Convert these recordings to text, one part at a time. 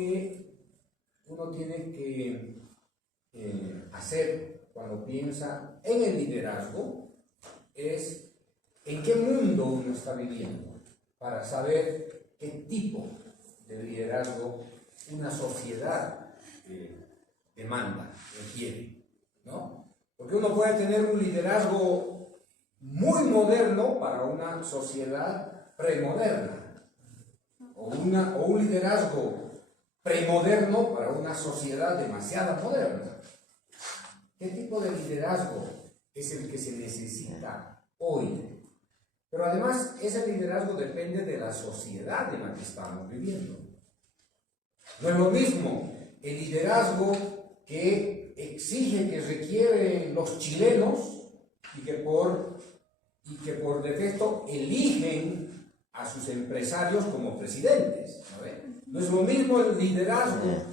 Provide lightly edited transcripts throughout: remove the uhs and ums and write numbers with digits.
que uno tiene que hacer cuando piensa en el liderazgo es en qué mundo uno está viviendo, para saber qué tipo de liderazgo una sociedad demanda, requiere, ¿no? Porque uno puede tener un liderazgo muy moderno para una sociedad premoderna, o un liderazgo premoderno para una sociedad demasiado moderna. ¿Qué tipo de liderazgo es el que se necesita hoy? Pero además, ese liderazgo depende de la sociedad en la que estamos viviendo. No es lo mismo el liderazgo que exige, que requieren los chilenos y que por defecto eligen a sus empresarios como presidentes, ¿no? No es lo mismo el liderazgo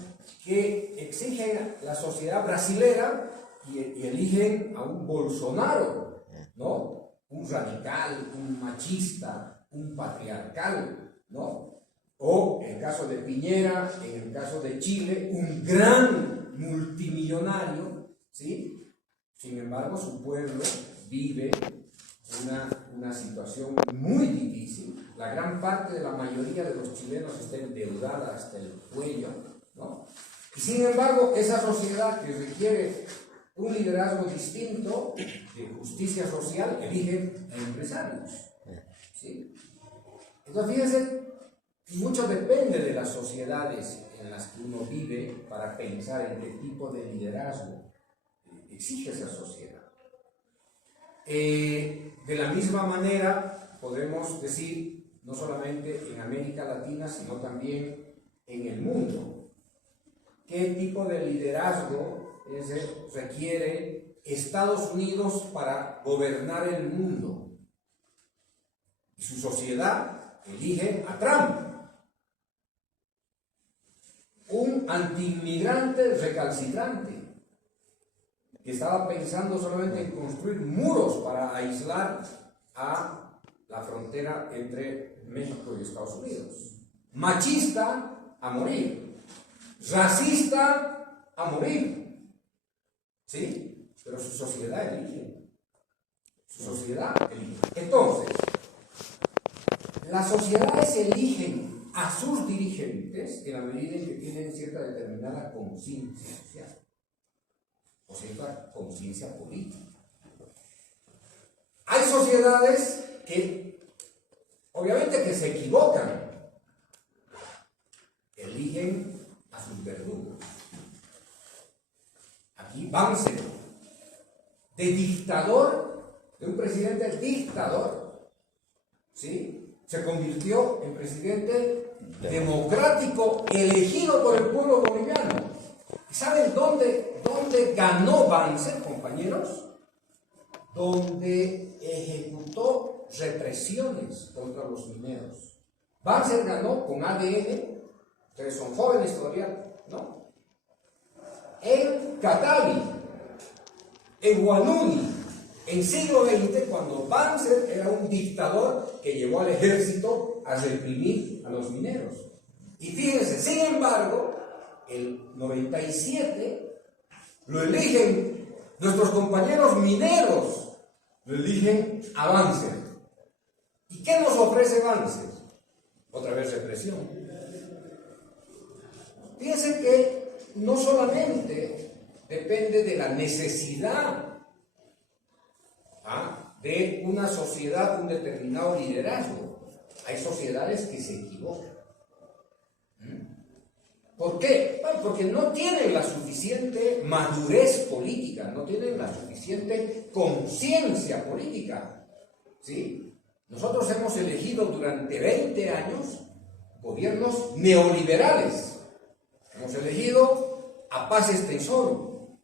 que exige la sociedad brasilera y eligen a un Bolsonaro, ¿no? Un radical, un machista, un patriarcal, ¿no? O en el caso de Piñera, en el caso de Chile, un gran multimillonario, ¿sí? Sin embargo, su pueblo vive una situación muy difícil. La gran parte de la mayoría de los chilenos está endeudada hasta el cuello, ¿no? Y sin embargo, esa sociedad que requiere un liderazgo distinto de justicia social elige a empresarios, ¿sí? Entonces, fíjense, mucho depende de las sociedades en las que uno vive para pensar en qué tipo de liderazgo exige esa sociedad. De la misma manera, podemos decir, no solamente en América Latina, sino también en el mundo, qué tipo de liderazgo requiere Estados Unidos para gobernar el mundo. Y su sociedad elige a Trump, un antiinmigrante recalcitrante, que estaba pensando solamente en construir muros para aislar a la frontera entre México y Estados Unidos. Machista a morir, racista a morir, ¿sí? Pero su sociedad elige. Su sociedad elige. Entonces, las sociedades eligen a sus dirigentes en la medida en que tienen cierta determinada conciencia social o cierta conciencia política. Hay sociedades que, obviamente, que se equivocan, eligen a sus verdugos. Aquí Banzer, de dictador, de un presidente dictador, ¿sí? Se convirtió en presidente democrático elegido por el pueblo boliviano. ¿Saben dónde ganó Banzer, compañeros? Donde ejecutó represiones contra los mineros. Banzer ganó con ADN, ustedes son jóvenes todavía, ¿no? En Catavi, en Huanuni, en siglo XX, cuando Banzer era un dictador que llevó al ejército a reprimir a los mineros. Y fíjense, sin embargo, el 97 lo eligen nuestros compañeros mineros, lo eligen a Banzer. ¿Y qué nos ofrece Banzer? Otra vez represión. Fíjense que no solamente depende de la necesidad de una sociedad, un determinado liderazgo. Hay sociedades que se equivocan. ¿Por qué? Bueno, porque no tienen la suficiente madurez política, no tienen la suficiente conciencia política, ¿sí? Nosotros hemos elegido durante 20 años gobiernos neoliberales. Hemos elegido a Paz Estenssoro,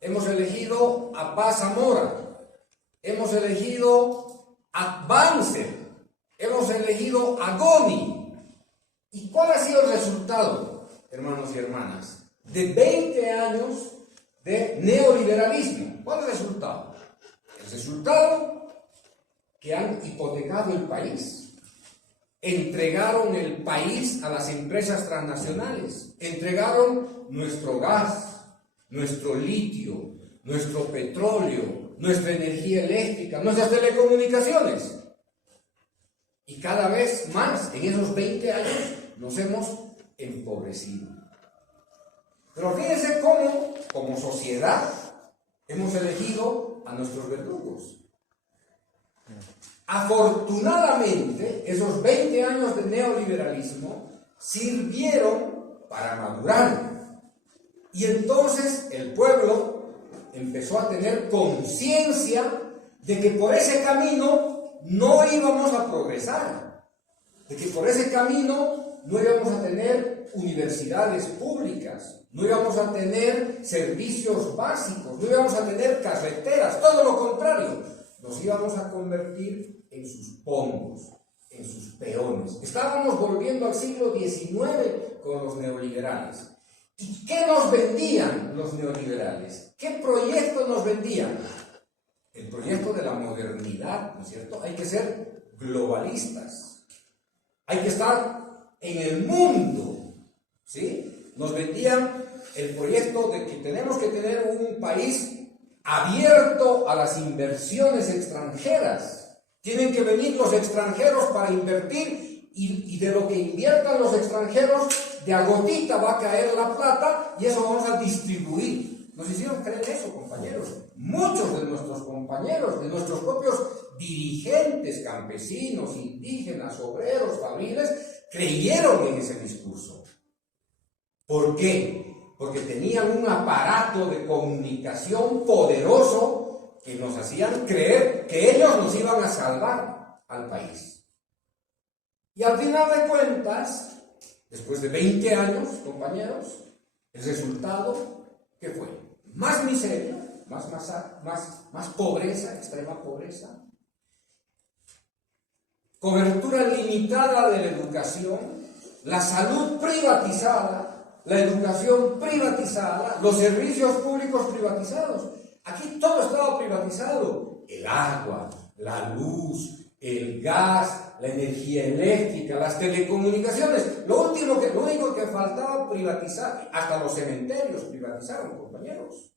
hemos elegido a Paz Zamora, hemos elegido a Banzer, hemos elegido a Goni. ¿Y cuál ha sido el resultado, hermanos y hermanas, de 20 años de neoliberalismo? ¿Cuál es el resultado? El resultado que han hipotecado el país. entregaron el país a las empresas transnacionales, entregaron nuestro gas, nuestro litio, nuestro petróleo, nuestra energía eléctrica, nuestras telecomunicaciones. Y cada vez más, en esos 20 años, nos hemos empobrecido. Pero fíjense cómo, como sociedad, hemos elegido a nuestros verdugos. Afortunadamente, esos 20 años de neoliberalismo sirvieron para madurar. Y entonces el pueblo empezó a tener conciencia de que por ese camino no íbamos a progresar, de que por ese camino no íbamos a tener universidades públicas, no íbamos a tener servicios básicos, no íbamos a tener carreteras, todo lo contrario, nos íbamos a convertir en sus pongos, en sus peones. Estábamos volviendo al siglo XIX con los neoliberales. ¿Y qué nos vendían los neoliberales? ¿Qué proyecto nos vendían? El proyecto de la modernidad, ¿no es cierto? Hay que ser globalistas, hay que estar en el mundo, ¿sí? Nos vendían el proyecto de que tenemos que tener un país abierto a las inversiones extranjeras. Tienen que venir los extranjeros para invertir y de lo que inviertan los extranjeros, de a gotita va a caer la plata y eso vamos a distribuir. Nos hicieron creer eso, compañeros. Muchos de nuestros compañeros, de nuestros propios dirigentes, campesinos, indígenas, obreros, fabriles, creyeron en ese discurso. ¿Por qué? Porque tenían un aparato de comunicación poderoso que nos hacían creer que ellos nos iban a salvar al país. Y al final de cuentas, después de 20 años, compañeros, el resultado, ¿qué fue? Más miseria, más pobreza, extrema pobreza, cobertura limitada de la educación, la salud privatizada, la educación privatizada, los servicios públicos privatizados. Aquí todo estaba privatizado: el agua, la luz, el gas, la energía eléctrica, las telecomunicaciones. Lo único que faltaba privatizar, hasta los cementerios privatizaron, compañeros.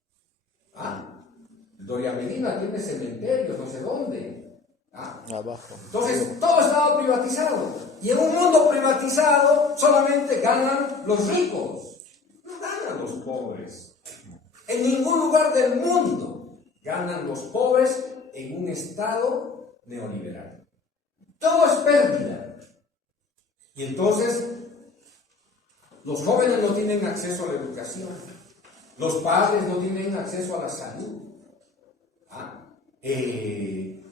Doña Medina tiene cementerios, no sé dónde. Abajo. Entonces, todo estaba privatizado. Y en un mundo privatizado solamente ganan los ricos, no ganan los pobres. En ningún lugar del mundo ganan los pobres en un estado neoliberal. Todo es pérdida. Y entonces, los jóvenes no tienen acceso a la educación. Los padres no tienen acceso a la salud.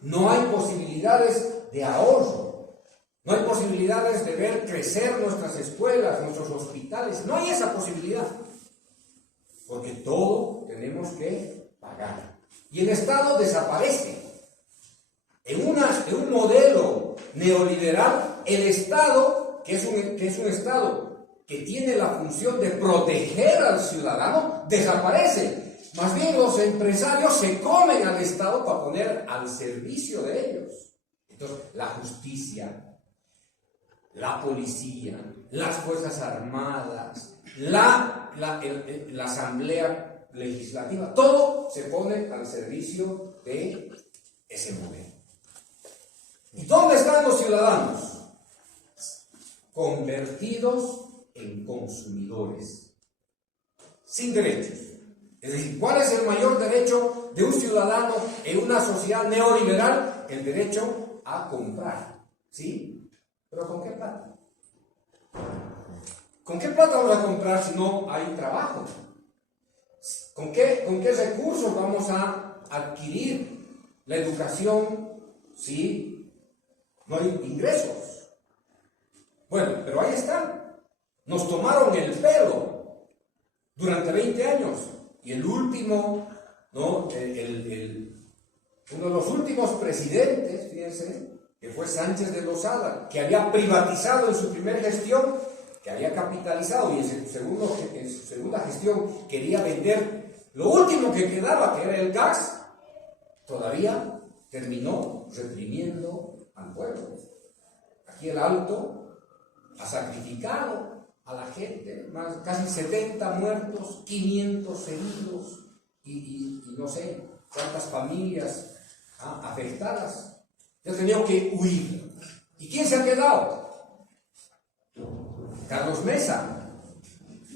No hay posibilidades de ahorro. No hay posibilidades de ver crecer nuestras escuelas, nuestros hospitales. No hay esa posibilidad. Porque todo tenemos que pagar. Y el Estado desaparece. En un modelo neoliberal, el Estado, que es un Estado que tiene la función de proteger al ciudadano, desaparece. Más bien los empresarios se comen al Estado para poner al servicio de ellos. Entonces, la justicia, la policía, las Fuerzas Armadas, la Asamblea Legislativa, todo se pone al servicio de ese modelo. ¿Y dónde están los ciudadanos? Convertidos en consumidores, sin derechos. Es decir, ¿cuál es el mayor derecho de un ciudadano en una sociedad neoliberal? El derecho a comprar, ¿sí? ¿Pero con qué plata? ¿Con qué plata vamos a comprar si no hay trabajo? ¿Con qué recursos vamos a adquirir la educación si no hay ingresos? Bueno, pero ahí están. Nos tomaron el pelo durante 20 años. Y el último, ¿no? Uno de los últimos presidentes, fíjense, que fue Sánchez de Lozada, que había privatizado en su primera gestión, que había capitalizado, y en su segunda gestión quería vender lo último que quedaba, que era el gas, todavía terminó reprimiendo al pueblo. aquí el Alto ha sacrificado a la gente, más, casi 70 muertos, 500 heridos y no sé cuántas familias afectadas. Han tenido que huir. ¿Y quién se ha quedado? Carlos Mesa,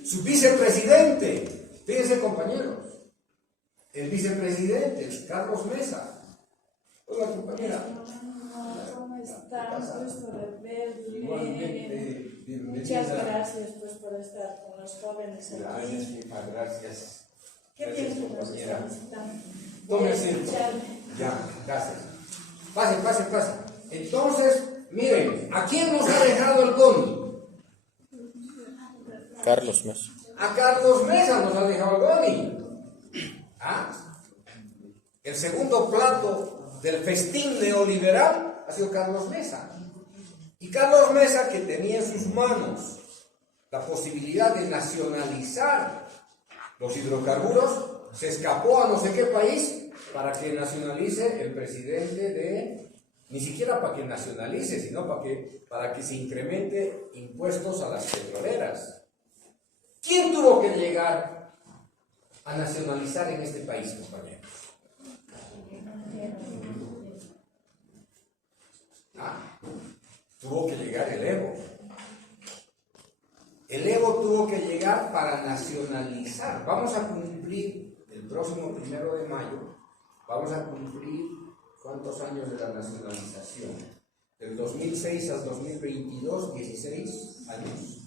su vicepresidente. Fíjense, compañeros, el vicepresidente, Carlos Mesa. Hola, compañera. ¿Cómo están? Gusto de verle. Igualmente, bienvenida. Muchas gracias pues, por estar con los jóvenes aquí. Gracias, gracias. Qué Gracias, bien que nos compañera. están visitando. Tome asiento. Escucharme. Ya, gracias. Pase. Entonces, miren, ¿a quién nos ha dejado el Goni? Carlos Mesa. A Carlos Mesa nos ha dejado el Goni. El segundo plato del festín neoliberal ha sido Carlos Mesa. Y Carlos Mesa, que tenía en sus manos la posibilidad de nacionalizar los hidrocarburos, se escapó a no sé qué país para que nacionalice el presidente de... Ni siquiera para que nacionalice, sino para que se incremente impuestos a las petroleras. ¿Quién tuvo que llegar a nacionalizar en este país, compañeros? Tuvo que llegar el Evo. El Evo tuvo que llegar para nacionalizar. Vamos a cumplir el próximo 1 de mayo, vamos a cumplir ¿cuántos años de la nacionalización? Del 2006 al 2022, 16 años.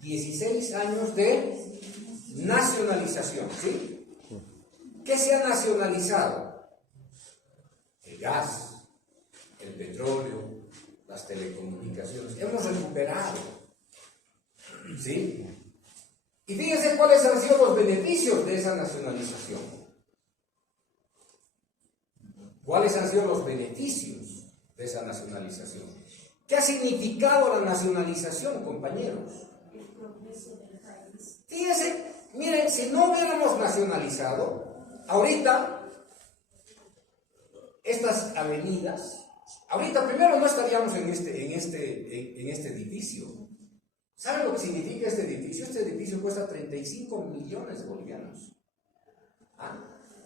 16 años de nacionalización, ¿sí? ¿Qué se ha nacionalizado? El gas, el petróleo, las telecomunicaciones. Hemos recuperado, ¿sí? Y fíjense cuáles han sido los beneficios de esa nacionalización. ¿Cuáles han sido los beneficios de esa nacionalización? ¿Qué ha significado la nacionalización, compañeros? El progreso del país. Fíjense, miren, si no hubiéramos nacionalizado, ahorita, estas avenidas, ahorita primero no estaríamos en este edificio. ¿Saben lo que significa este edificio? Este edificio cuesta 35 millones de bolivianos.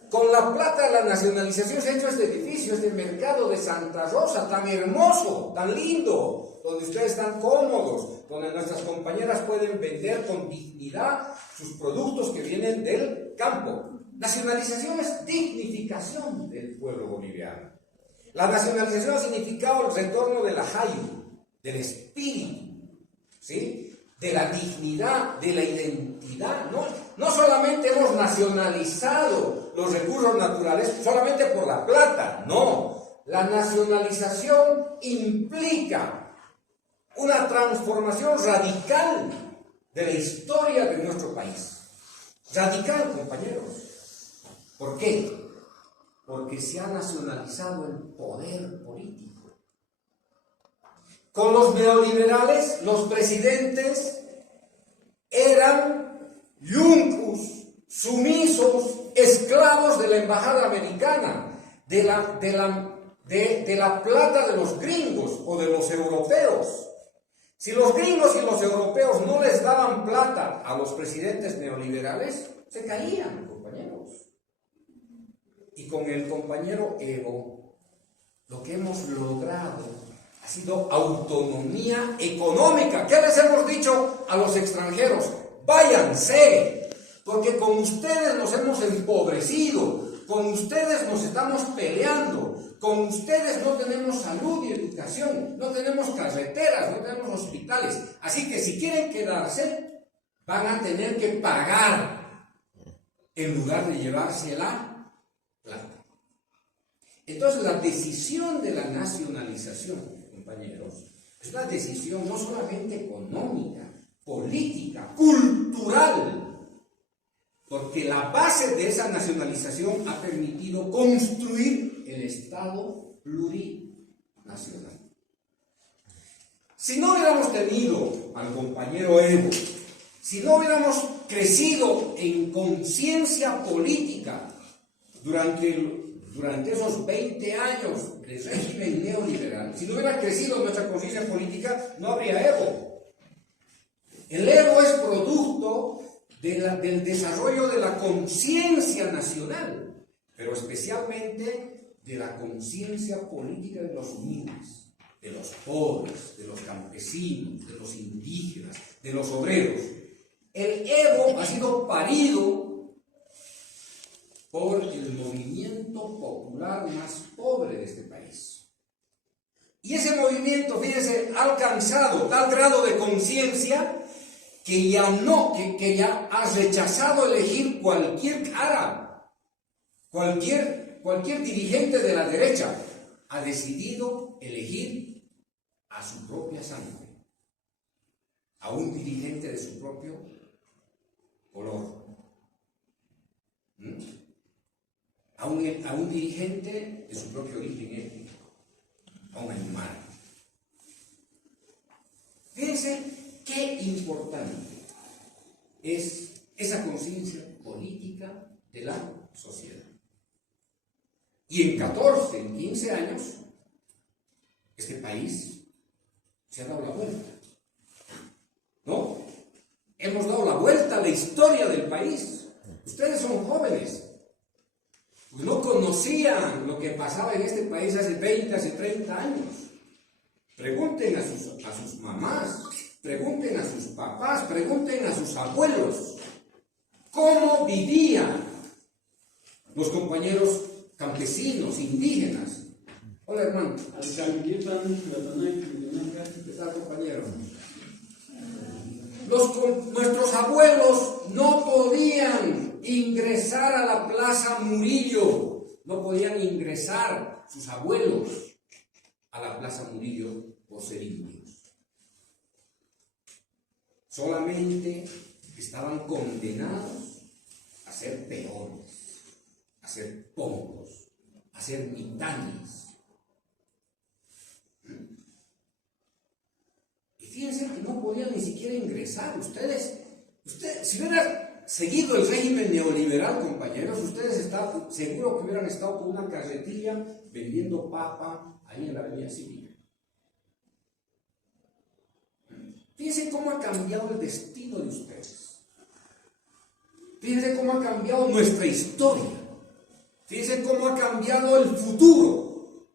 Con la plata de la nacionalización se ha hecho este edificio, este mercado de Santa Rosa, tan hermoso, tan lindo, donde ustedes están cómodos, donde nuestras compañeras pueden vender con dignidad sus productos que vienen del campo. Nacionalización es dignificación del pueblo boliviano. La nacionalización ha significado el retorno de la hayu, del espíritu, ¿sí? De la dignidad, de la identidad. No solamente hemos nacionalizado los recursos naturales solamente por la plata, no. La nacionalización implica una transformación radical de la historia de nuestro país. Radical, compañeros. ¿Por qué? Porque se ha nacionalizado el poder político. Con los neoliberales, los presidentes eran yuncus, sumisos, esclavos de la embajada americana, de la plata de los gringos o de los europeos. Si los gringos y los europeos no les daban plata a los presidentes neoliberales, se caían, compañeros. Y con el compañero Evo, lo que hemos logrado ha sido autonomía económica. ¿Qué les hemos dicho a los extranjeros? Váyanse, porque con ustedes nos hemos empobrecido, con ustedes nos estamos peleando, con ustedes no tenemos salud y educación, no tenemos carreteras, no tenemos hospitales. Así que si quieren quedarse, van a tener que pagar en lugar de llevarse la plata. Entonces la decisión de la nacionalización, compañeros, es una decisión no solamente económica, política, cultural, porque la base de esa nacionalización ha permitido construir el Estado plurinacional. Si no hubiéramos tenido al compañero Evo, si no hubiéramos crecido en conciencia política durante durante esos 20 años del régimen neoliberal, si no hubiera crecido nuestra conciencia política, no habría ego. El ego es producto del desarrollo de la conciencia nacional, pero especialmente de la conciencia política de los humildes, de los pobres, de los campesinos, de los indígenas, de los obreros. El ego ha sido parido por el movimiento popular más pobre de este país. Y ese movimiento, fíjense, ha alcanzado tal grado de conciencia que ya ha rechazado elegir cualquier cara, cualquier dirigente de la derecha. Ha decidido elegir a su propia sangre, a un dirigente de su propio color, a un dirigente de su propio origen étnico, a un animal. Fíjense qué importante es esa conciencia política de la sociedad. Y en 14, en 15 años, este país se ha dado la vuelta. ¿No? Hemos dado la vuelta a la historia del país. Ustedes son jóvenes. No conocían lo que pasaba en este país hace 20, hace 30 años. Pregunten a sus mamás, pregunten a sus papás, pregunten a sus abuelos. ¿Cómo vivían los compañeros campesinos, indígenas? Hola, hermano. ¿Qué tal, compañero? Nuestros abuelos no podían ingresar a la Plaza Murillo, no podían ingresar sus abuelos a la Plaza Murillo por ser indios. Solamente estaban condenados a ser peones, a ser pongos, a ser mitanes. Y fíjense que no podían ni siquiera ingresar. Ustedes, si hubieran seguido el régimen neoliberal, compañeros, ustedes seguro que hubieran estado con una carretilla vendiendo papa ahí en la avenida Cívica. Fíjense cómo ha cambiado el destino de ustedes. Fíjense cómo ha cambiado nuestra historia. Fíjense cómo ha cambiado el futuro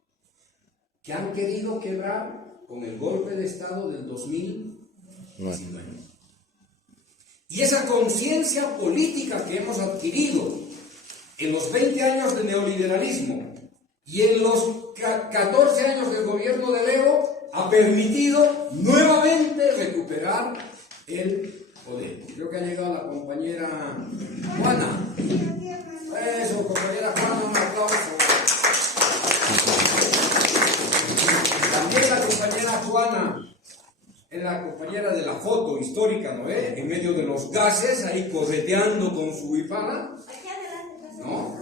que han querido quebrar con el golpe de Estado del 2019. Y esa conciencia política que hemos adquirido en los 20 años de neoliberalismo y en los 14 años del gobierno de Evo ha permitido nuevamente recuperar el poder. Creo que ha llegado la compañera Juana. Eso, compañera Juana, un aplauso. También la compañera Juana es la compañera de la foto histórica, ¿no ve? En medio de los gases, ahí correteando con su huipala. ¿No?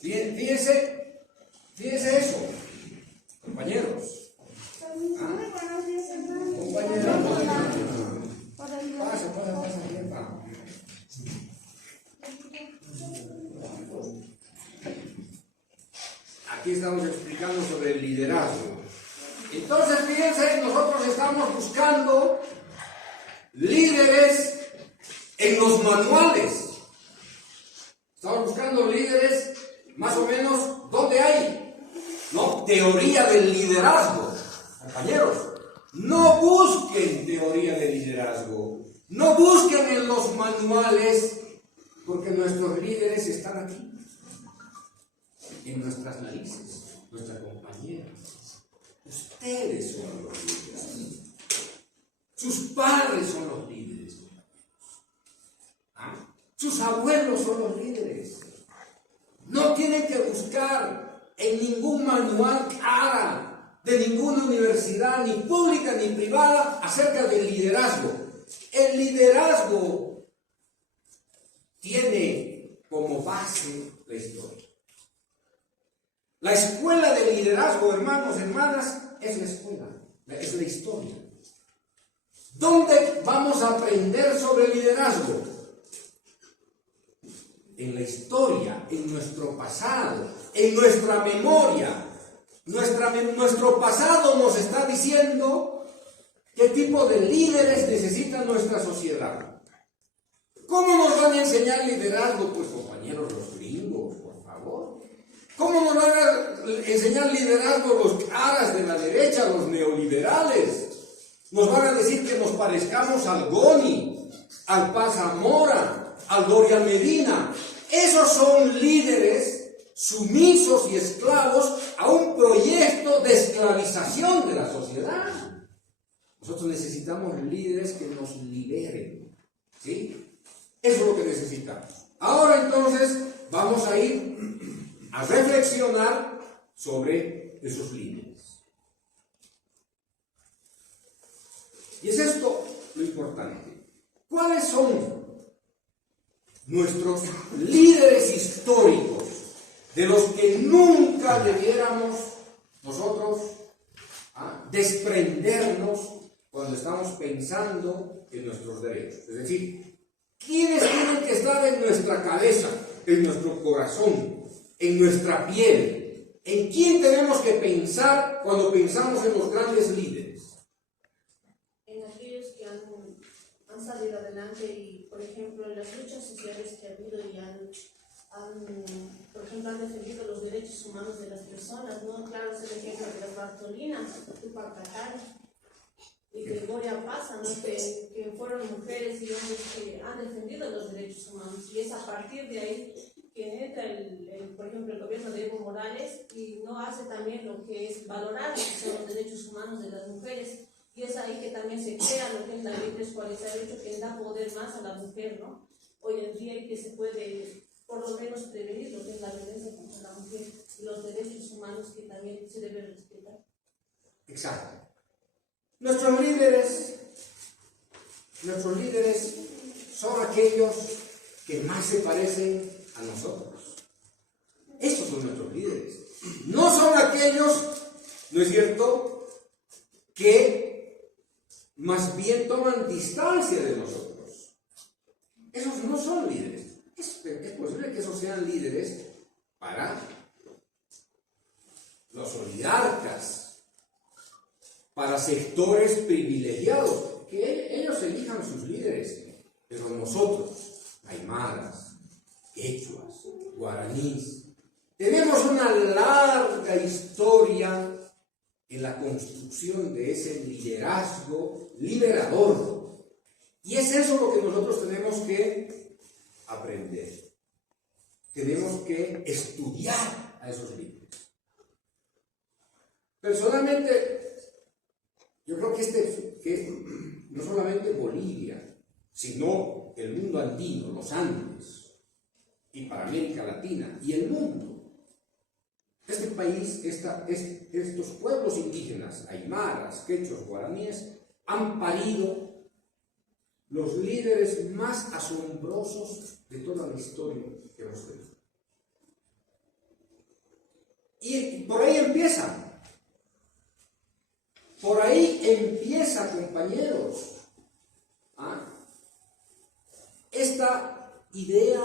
Fíjense eso, compañeros. Compañera, pasa, tiempo. Aquí estamos explicando sobre el liderazgo. Entonces, fíjense, nosotros estamos buscando líderes en los manuales. Estamos buscando líderes más o menos donde hay, ¿no? Teoría del liderazgo. Compañeros, no busquen teoría de liderazgo. No busquen en los manuales, porque nuestros líderes están aquí, en nuestras narices, nuestra compañera. Ustedes son los líderes. Sus padres son los líderes. ¿Ah? Sus abuelos son los líderes. No tienen que buscar en ningún manual cara de ninguna universidad, ni pública ni privada, acerca del liderazgo. El liderazgo tiene como base la historia. La escuela de liderazgo, hermanos, hermanas, es la escuela, es la historia. ¿Dónde vamos a aprender sobre liderazgo? en la historia, en nuestro pasado, en nuestra memoria. Nuestro pasado nos está diciendo qué tipo de líderes necesita nuestra sociedad. ¿Cómo nos van a enseñar liderazgo? Pues compañeros, los gringos, por favor. ¿Cómo nos van a enseñar liderazgo los caras de la derecha, los neoliberales? Nos van a decir que nos parezcamos al Goni, al Paz Zamora, al Dorian Medina. Esos son líderes sumisos y esclavos a un proyecto de esclavización de la sociedad. Nosotros necesitamos líderes que nos liberen, ¿sí? Eso es lo que necesitamos. Ahora entonces vamos a ir a reflexionar sobre esos líderes. Y es esto lo importante. ¿Cuáles son nuestros líderes históricos de los que nunca debiéramos nosotros desprendernos cuando estamos pensando en nuestros derechos? Es decir, ¿quiénes tienen que estar en nuestra cabeza, en nuestro corazón, en nuestra piel? ¿En quién tenemos que pensar cuando pensamos en los grandes líderes? En aquellos que han salido adelante y, por ejemplo, en las luchas sociales que ha habido y por ejemplo, han defendido los derechos humanos de las personas, ¿no? Claro, es el ejemplo de las Bartolinas, Tupac Katari y Gregoria Pasa, ¿no? Que fueron mujeres y hombres que han defendido los derechos humanos, y es a partir de ahí que entra, por ejemplo, el gobierno de Evo Morales y no hace también lo que es valorar lo que son los derechos humanos de las mujeres, y es ahí que también se crea lo que es la ley 348, que da poder más a la mujer, ¿no? Hoy en día, y que se puede por lo menos prevenir lo que es la violencia contra la mujer y los derechos humanos que también se deben respetar. Exacto. Nuestros líderes son aquellos que más se parecen a nosotros. Esos son nuestros líderes. No son aquellos, ¿no es cierto?, que más bien toman distancia de nosotros. Esos no son líderes. Es posible que esos sean líderes para los oligarcas, para sectores privilegiados, que ellos elijan sus líderes, pero nosotros, aymaras, quechuas, guaraníes, tenemos una larga historia en la construcción de ese liderazgo liberador, y es eso lo que nosotros tenemos que aprender. Tenemos que estudiar a esos líderes. Personalmente, yo creo que no solamente Bolivia, sino el mundo andino, los Andes, y para América Latina y el mundo, este país, estos pueblos indígenas, aymaras, quechos, guaraníes, han parido los líderes más asombrosos de toda la historia que hemos tenido. Y por ahí empieza. Por ahí empieza, compañeros, esta idea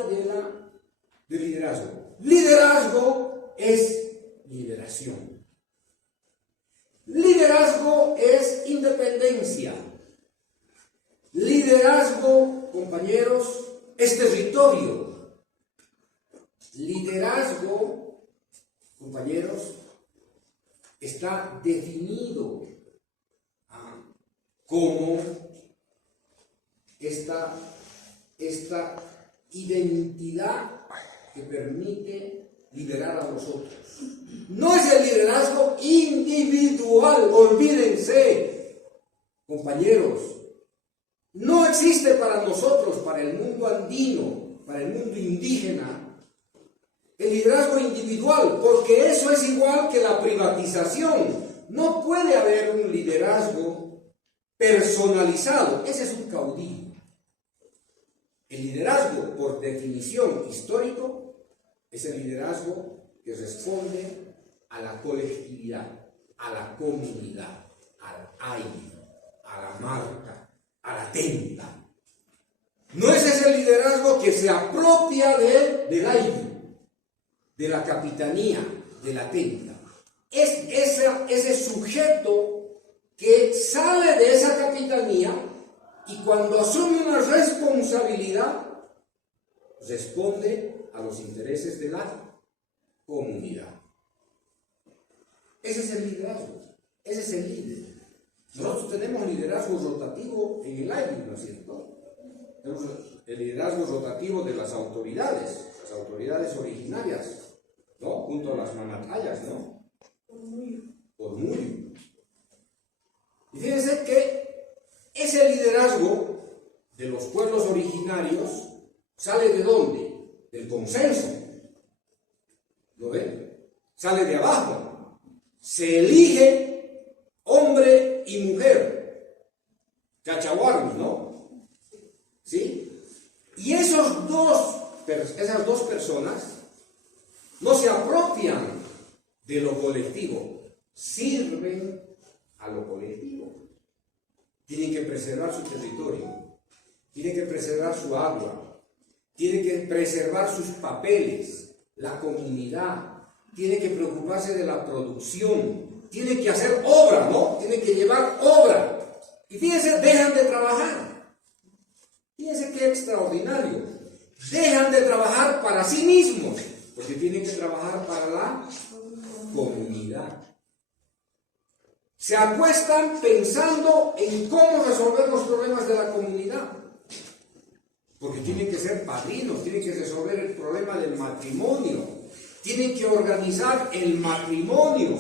de liderazgo. Liderazgo es liberación. Liderazgo es independencia. Liderazgo, compañeros, es territorio. Liderazgo, compañeros, está definido como esta identidad que permite liberar a los otros. No es el liderazgo individual, olvídense, compañeros. No existe para nosotros, para el mundo andino, para el mundo indígena, el liderazgo individual, porque eso es igual que la privatización. No puede haber un liderazgo personalizado. Ese es un caudillo. El liderazgo, por definición histórico, es el liderazgo que responde a la colectividad, a la comunidad, al aire, a la marca, a la tenda. No es ese liderazgo que se apropia del aire, de la capitanía, de la tenta. Es ese sujeto que sale de esa capitanía y cuando asume una responsabilidad, responde a los intereses de la comunidad. Ese es el liderazgo, ese es el líder. Nosotros tenemos liderazgo rotativo en el aire, ¿no es cierto? Tenemos el liderazgo rotativo de las autoridades originarias, ¿no? Junto a las manatayas, ¿no? Por muy. Y fíjense que ese liderazgo de los pueblos originarios sale ¿de dónde? Del consenso. ¿Lo ven? Sale de abajo. Se elige hombre y mujer. Cachaguarmi, ¿no? ¿Sí? Y esas dos personas no se apropian de lo colectivo, sirven a lo colectivo. Tienen que preservar su territorio, tienen que preservar su agua, tienen que preservar sus papeles, la comunidad, tienen que preocuparse de la producción, tienen que hacer obra, ¿no? Tienen que llevar obra. Y fíjense, dejan de trabajar. Fíjense qué extraordinario. Dejan de trabajar para sí mismos, porque tienen que trabajar para la comunidad. Se acuestan pensando en cómo resolver los problemas de la comunidad, porque tienen que ser padrinos, tienen que resolver el problema del matrimonio, tienen que organizar el matrimonio.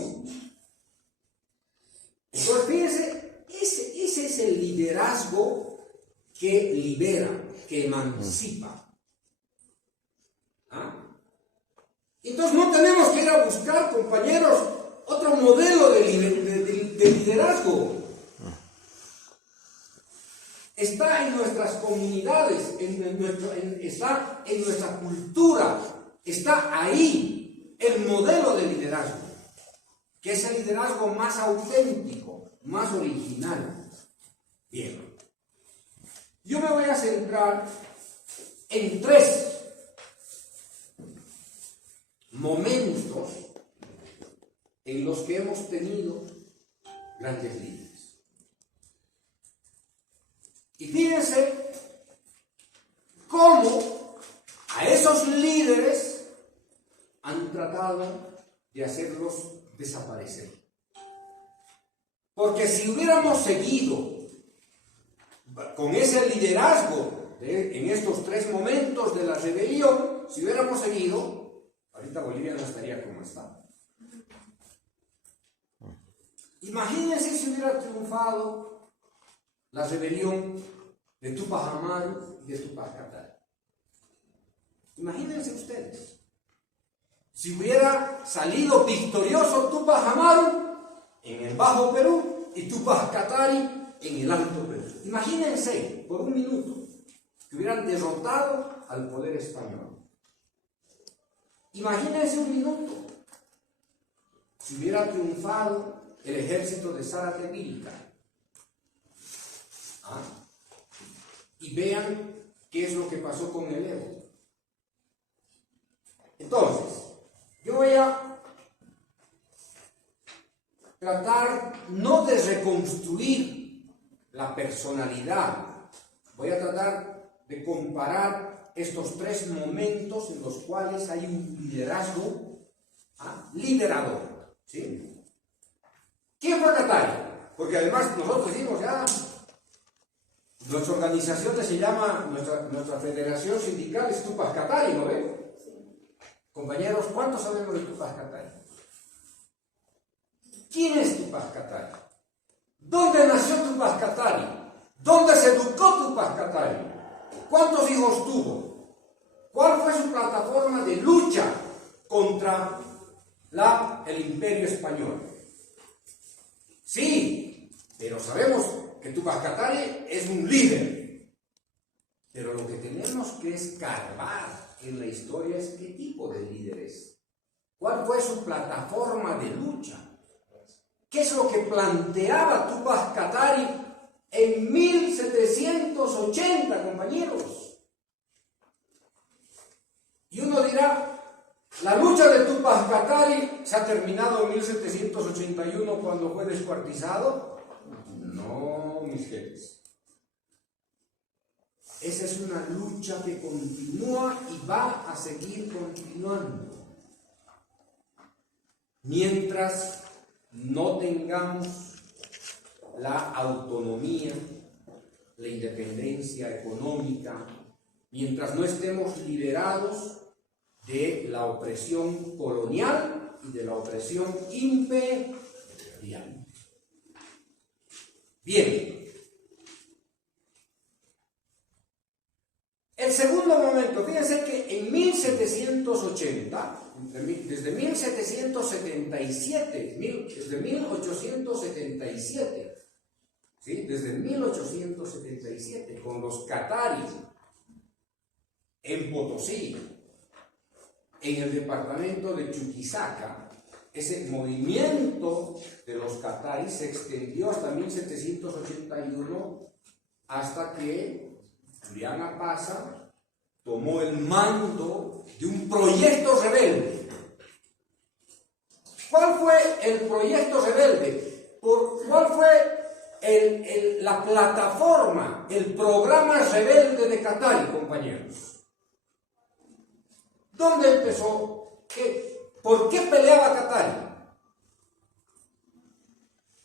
Entonces, fíjense, ese es el liderazgo que libera, que emancipa. ¿Ah? Entonces no tenemos que ir a buscar, compañeros, otro modelo de liderazgo. Está en nuestras comunidades, está en nuestra cultura, está ahí el modelo de liderazgo, que es el liderazgo más auténtico, más original. Bien, yo me voy a centrar en 3 momentos en los que hemos tenido grandes líderes. Y fíjense cómo a esos líderes han tratado de hacerlos desaparecer. Porque si hubiéramos seguido con ese liderazgo en estos 3 momentos de la rebelión, si hubiéramos seguido, ahorita Bolivia no estaría como está. Imagínense si hubiera triunfado la rebelión de Tupac Amaru y de Tupac Katari. Imagínense ustedes. Si hubiera salido victorioso Tupac Amaru en el Bajo Perú y Tupac Katari en el Alto Perú. Imagínense, por un minuto, que hubieran derrotado al poder español. Imagínense un minuto, si hubiera triunfado el ejército de Zárate Vilca. ¿Ah? Y vean qué es lo que pasó con el Evo. Entonces, yo voy a tratar no de reconstruir la personalidad, voy a tratar de comparar estos 3 momentos en los cuales hay un liderazgo liderador. ¿Sí? ¿Quién fue Katari? Porque además nosotros decimos ya, nuestra organización se llama, nuestra federación sindical es Tupac Katari, ¿no ven? Compañeros, ¿cuántos sabemos de Tupac Katari? ¿Quién es Tupac Katari? ¿Dónde nació Tupac Katari? ¿Dónde se educó Tupac Katari? ¿Cuántos hijos tuvo? ¿Cuál fue su plataforma de lucha contra el Imperio Español? Sí, pero sabemos que Tupac Katari es un líder. Pero lo que tenemos que escarbar en la historia es qué tipo de líder es. ¿Cuál fue su plataforma de lucha? ¿Qué es lo que planteaba Tupac Katari en 1780, compañeros? La lucha de Tupac Katari se ha terminado en 1781 cuando fue descuartizado. No, mis jefes. Esa es una lucha que continúa y va a seguir continuando. Mientras no tengamos la autonomía, la independencia económica, mientras no estemos liberados de la opresión colonial y de la opresión imperial. Bien. El segundo momento, fíjense que en 1780, desde 1777, desde 1877, ¿sí? Desde 1877, con los cataris en Potosí, en el departamento de Chuquisaca, ese movimiento de los cataris se extendió hasta 1781, hasta que Julián Apaza tomó el mando de un proyecto rebelde. ¿Cuál fue el proyecto rebelde? ¿Cuál fue la plataforma, el programa rebelde de Katari, compañeros? ¿Dónde empezó? ¿Por qué peleaba Katari?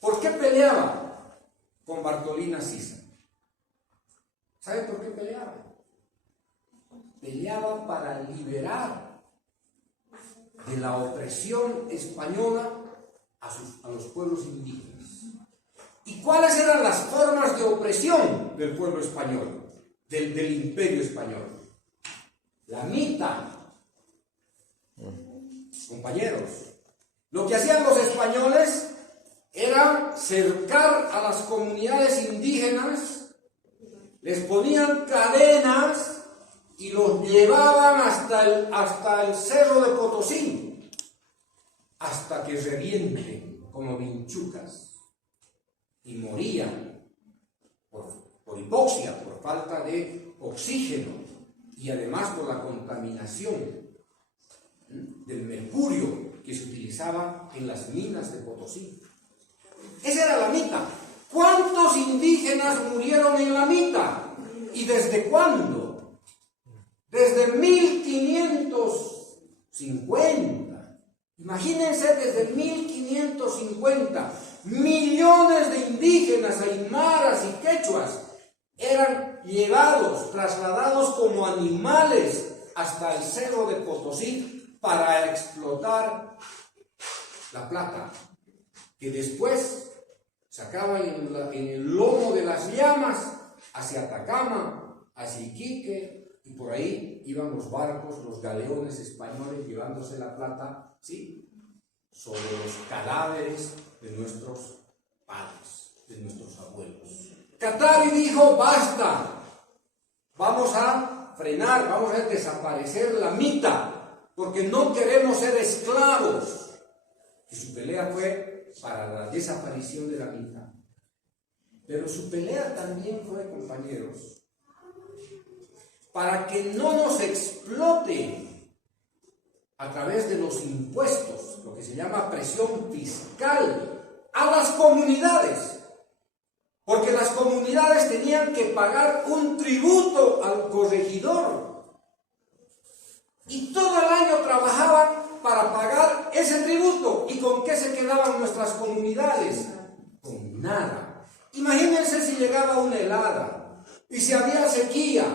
¿Por qué peleaba con Bartolina Sisa? ¿Sabe por qué peleaba? Peleaba para liberar de la opresión española a los pueblos indígenas. ¿Y cuáles eran las formas de opresión del pueblo español, del imperio español? La mita. Compañeros, lo que hacían los españoles era cercar a las comunidades indígenas, les ponían cadenas y los llevaban hasta el cerro de Potosí, hasta que revienten como vinchucas y morían por hipoxia, por falta de oxígeno y además por la contaminación del mercurio que se utilizaba en las minas de Potosí. Esa era la mita. ¿Cuántos indígenas murieron en la mita? ¿Y desde cuándo? Desde 1550. Imagínense, desde 1550, millones de indígenas, aymaras y quechuas eran llevados, trasladados como animales hasta el cerro de Potosí para explotar la plata, que después sacaban en el lomo de las llamas hacia Atacama, hacia Iquique, y por ahí iban los barcos, los galeones españoles llevándose la plata, ¿sí?, sobre los cadáveres de nuestros padres, de nuestros abuelos. Katari dijo: basta, vamos a frenar, vamos a desaparecer la mita, porque no queremos ser esclavos. Y su pelea fue para la desaparición de la mita. Pero su pelea también fue, compañeros, para que no nos explote a través de los impuestos, lo que se llama presión fiscal, a las comunidades. Porque las comunidades tenían que pagar un tributo al corregidor. Y todo el año trabajaban para pagar ese tributo. ¿Y con qué se quedaban nuestras comunidades? Con nada. Imagínense si llegaba una helada y si había sequía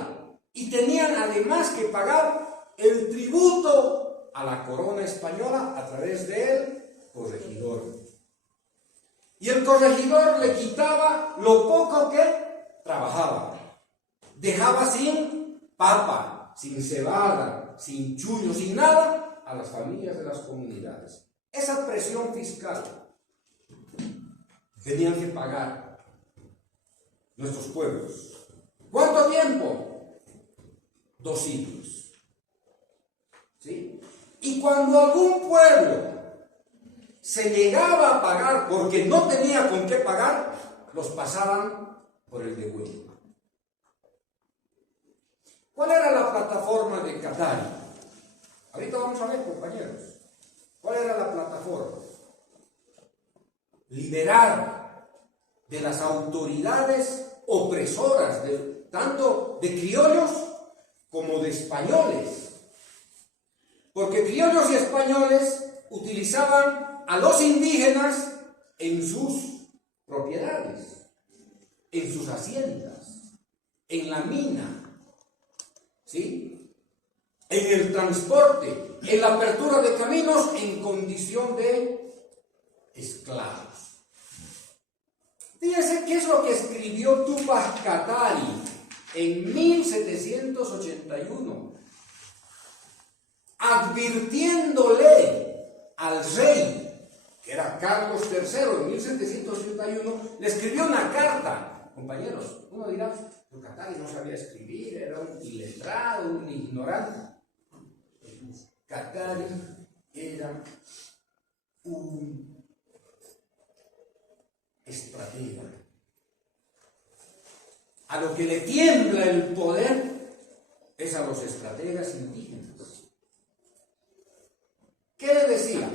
y tenían además que pagar el tributo a la corona española a través del corregidor. Y el corregidor le quitaba lo poco que trabajaba. Dejaba sin papa, sin cebada, sin chullo, sin nada a las familias de las comunidades. Esa presión fiscal tenían que pagar nuestros pueblos. ¿Cuánto tiempo? 2 siglos. ¿Sí? Y cuando algún pueblo se llegaba a pagar porque no tenía con qué pagar, los pasaban por el degüello. ¿Cuál era la plataforma de Katari? Ahorita vamos a ver, compañeros, cuál era la plataforma. Liberar de las autoridades opresoras, tanto de criollos como de españoles. Porque criollos y españoles utilizaban a los indígenas en sus propiedades, en sus haciendas, en la mina, ¿sí? En el transporte, en la apertura de caminos en condición de esclavos. Fíjense qué es lo que escribió Túpac Katari en 1781, advirtiéndole al rey, que era Carlos III, en 1781, le escribió una carta. Compañeros, uno dirá, pero Katari no sabía escribir, era un iletrado, un ignorante. Katari era un estratega. A lo que le tiembla el poder es a los estrategas indígenas. ¿Qué le decía?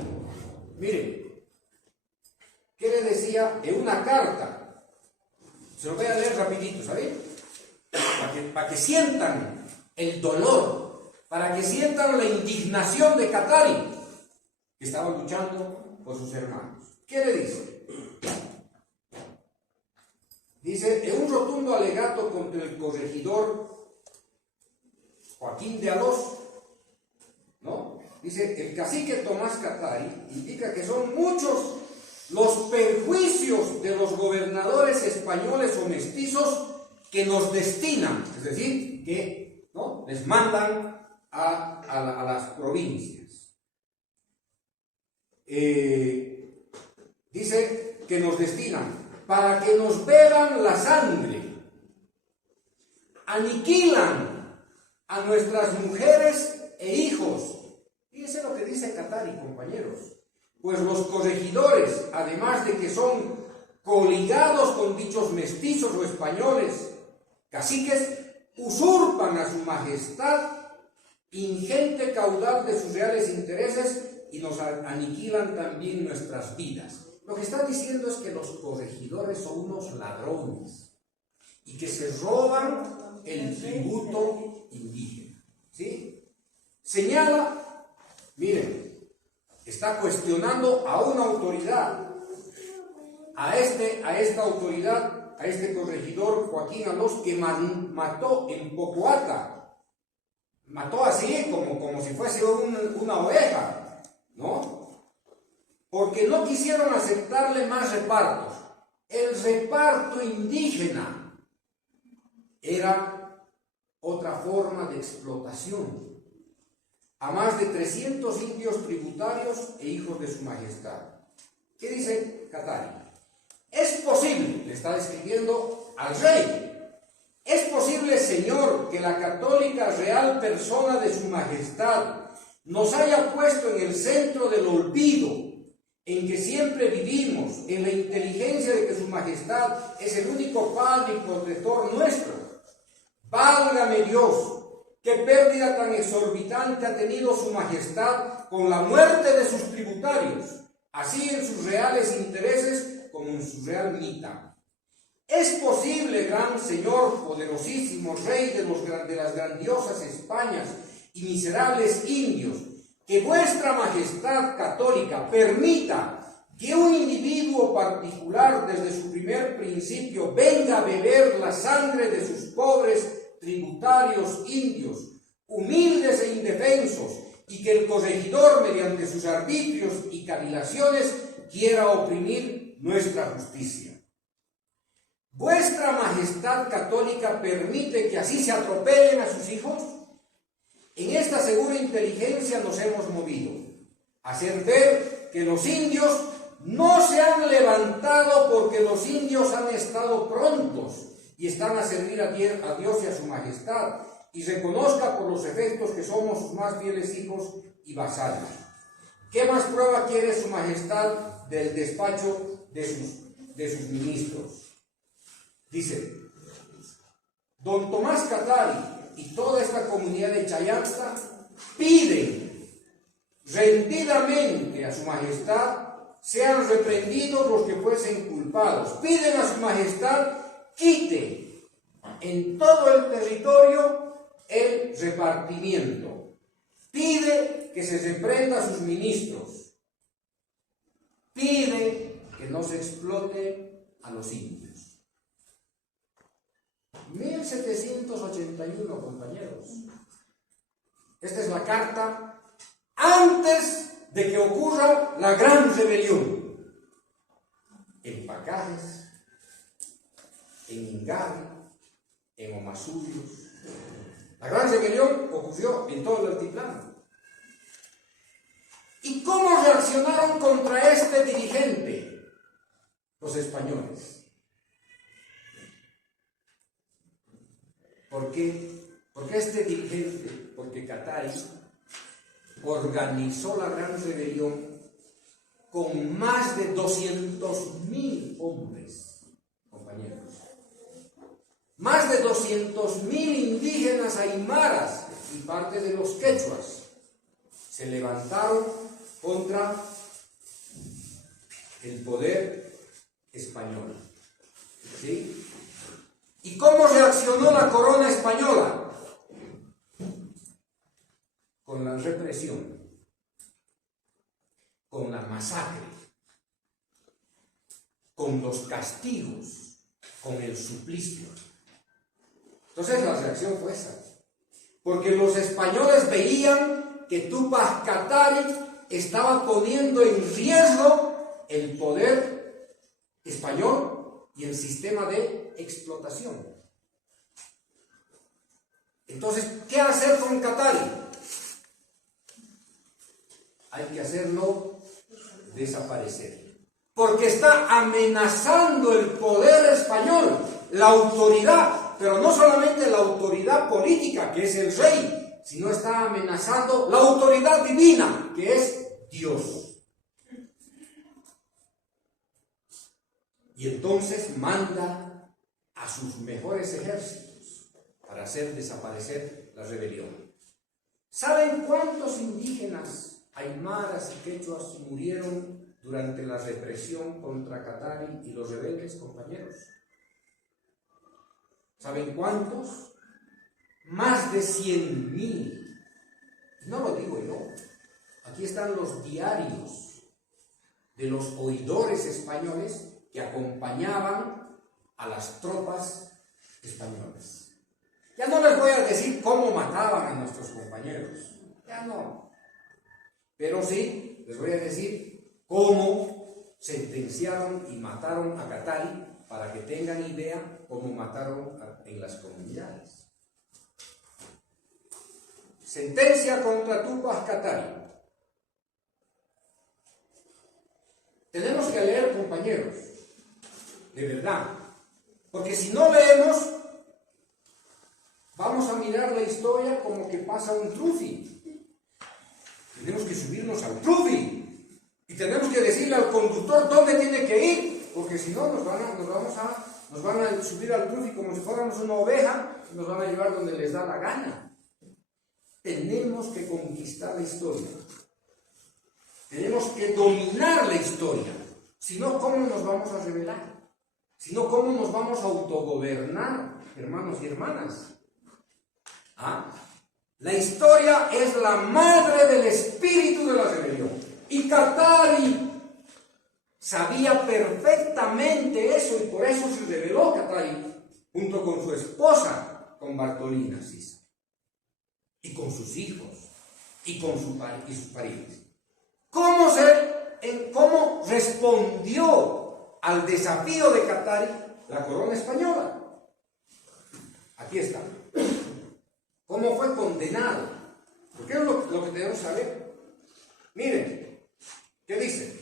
Miren, ¿qué le decía en una carta? Se lo voy a leer rapidito, ¿saben? Para que sientan el dolor, para que sientan la indignación de Katari, que estaba luchando por sus hermanos. ¿Qué le dice? Dice, en un rotundo alegato contra el corregidor Joaquín de Alós, ¿no? Dice, el cacique Tomás Katari indica que son muchos los perjuicios de los gobernadores españoles o mestizos que nos destinan, es decir, que, ¿no?, les mandan a las provincias. Dice que nos destinan para que nos beban la sangre, aniquilan a nuestras mujeres e hijos. Fíjense lo que dice Katari, compañeros. Pues los corregidores, además de que son coligados con dichos mestizos o españoles, caciques, usurpan a su majestad ingente caudal de sus reales intereses y nos aniquilan también nuestras vidas. Lo que está diciendo es que los corregidores son unos ladrones y que se roban el tributo indígena, ¿sí? Señala, miren, está cuestionando a una autoridad, a esta autoridad, a este corregidor Joaquín Alós, que mató en Pocoata, mató así como si fuese una oveja, ¿no? Porque no quisieron aceptarle más repartos. El reparto indígena era otra forma de explotación a más de 300 indios tributarios e hijos de su majestad. ¿Qué dice Katari? Es posible, le está escribiendo al rey, es posible, señor, que la católica real persona de su majestad nos haya puesto en el centro del olvido en que siempre vivimos, en la inteligencia de que su majestad es el único padre y protector nuestro. Válgame Dios, qué pérdida tan exorbitante ha tenido su majestad con la muerte de sus tributarios, así en sus reales intereses como en su real mitad. Es posible, gran señor, poderosísimo rey de las grandiosas Españas y miserables indios, que vuestra majestad católica permita que un individuo particular desde su primer principio venga a beber la sangre de sus pobres tributarios indios, humildes e indefensos, y que el corregidor, mediante sus arbitrios y cavilaciones, quiera oprimir nuestra justicia. ¿Vuestra majestad católica permite que así se atropellen a sus hijos? En esta segura inteligencia nos hemos movido, a hacer ver que los indios no se han levantado porque los indios han estado prontos y están a servir a Dios y a su majestad, y reconozca por los efectos que somos sus más fieles hijos y vasallos. ¿Qué más prueba quiere su majestad del despacho de sus ministros? Dice, don Tomás Katari y toda esta comunidad de Chayanta piden rendidamente a su majestad, sean reprendidos los que fuesen culpados. Piden a su majestad quite en todo el territorio el repartimiento. Pide que se reprenda a sus ministros. Pide que no se explote a los indios. 1781, compañeros. Esta es la carta antes de que ocurra la gran rebelión. En Pacajes, en Ingavi, en Omasurios. La gran rebelión ocurrió en todo el altiplano. ¿Y cómo reaccionaron contra este dirigente los españoles? ¿Por qué? Porque este dirigente, porque Cattari organizó la gran rebelión con más de 200.000 hombres, compañeros. Más de 200.000 indígenas aymaras y parte de los quechuas se levantaron contra el poder español. ¿Sí? ¿Y cómo reaccionó la corona española? Con la represión, con la masacre, con los castigos, con el suplicio. Entonces la reacción fue esa, porque los españoles veían que Túpac Katari estaba poniendo en riesgo el poder español y el sistema de explotación. Entonces, ¿qué hacer con Katari? Hay que hacerlo desaparecer, porque está amenazando el poder español, la autoridad, pero no solamente la autoridad política, que es el rey, sino está amenazando la autoridad divina, que es Dios. Y entonces manda a sus mejores ejércitos para hacer desaparecer la rebelión. ¿Saben cuántos indígenas aymaras y quechuas murieron durante la represión contra Katari y los rebeldes, compañeros? ¿Saben cuántos? Más de 100.000. No lo digo yo. Aquí están los diarios de los oidores españoles que acompañaban a las tropas españolas. Ya no les voy a decir cómo mataban a nuestros compañeros. Ya no. Pero sí, les voy a decir cómo sentenciaron y mataron a Katari para que tengan idea cómo mataron en las comunidades. Sentencia contra Túpac Katari. Tenemos que leer, compañeros, de verdad, porque si no leemos, vamos a mirar la historia como que pasa un trufi. Tenemos que subirnos al trufi y tenemos que decirle al conductor dónde tiene que ir, porque si no nos van a subir al trufi como si fuéramos una oveja y nos van a llevar donde les da la gana. Tenemos que conquistar la historia. Tenemos que dominar la historia. Si no, ¿cómo nos vamos a rebelar? Si no, ¿cómo nos vamos a autogobernar, hermanos y hermanas? ¿Ah? La historia es la madre del espíritu de la rebelión. Y Katari sabía perfectamente eso, y por eso se rebeló Katari junto con su esposa, con Bartolina Sisa, y con sus hijos, y con sus parientes. ¿Cómo respondió al desafío de Katari la corona española? Aquí está. ¿Cómo fue condenado? Porque es lo que tenemos que saber. Miren, ¿qué dice?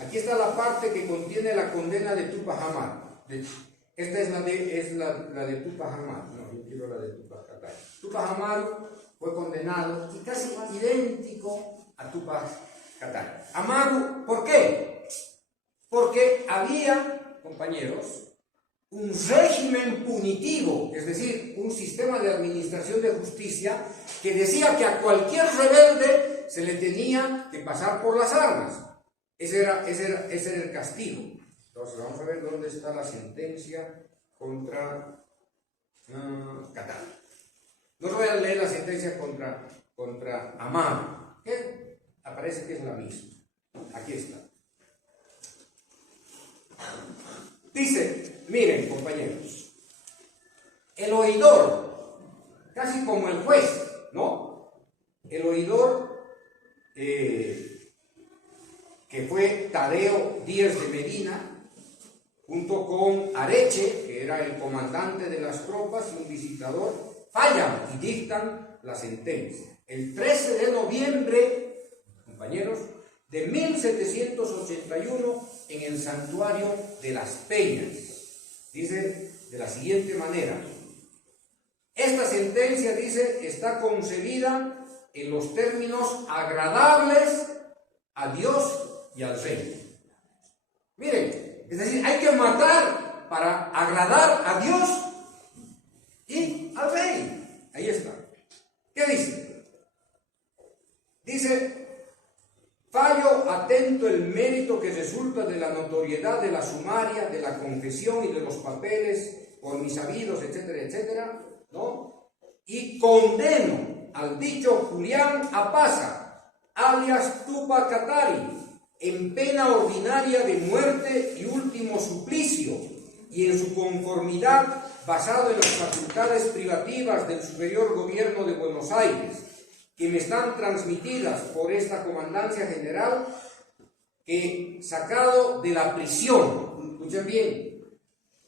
Aquí está la parte que contiene la condena de Túpac Amaru. Esta es la de Túpac Amaru. No, yo quiero la de Túpac Katari. Túpac Amaru fue condenado y casi idéntico a Túpac Katari. Amaru, ¿por qué? Porque había, compañeros, un régimen punitivo, es decir, un sistema de administración de justicia que decía que a cualquier rebelde se le tenía que pasar por las armas. Ese era el castigo. Entonces vamos a ver dónde está la sentencia contra Qatar. No os voy a leer la sentencia contra Amán, que aparece que es la misma. Aquí está. Dice, miren compañeros, el oidor, casi como el juez, ¿no? El oidor, que fue Tadeo Díaz de Medina, junto con Areche, que era el comandante de las tropas y un visitador, fallan y dictan la sentencia. El 13 de noviembre, compañeros, de 1781, en el santuario de las Peñas. Dice de la siguiente manera: esta sentencia, dice, está concebida en los términos agradables a Dios y al rey. Miren, es decir, hay que matar para agradar a Dios y al rey. Ahí está. ¿Qué dice? Dice: fallo atento el mérito que resulta de la notoriedad de la sumaria, de la confesión y de los papeles por mis sabidos, etcétera, etcétera, ¿no? Y condeno al dicho Julián Apaza, alias Tupac Katari, en pena ordinaria de muerte y último suplicio, y en su conformidad basado en las facultades privativas del superior gobierno de Buenos Aires, que me están transmitidas por esta Comandancia General, que sacado de la prisión, escuchen bien,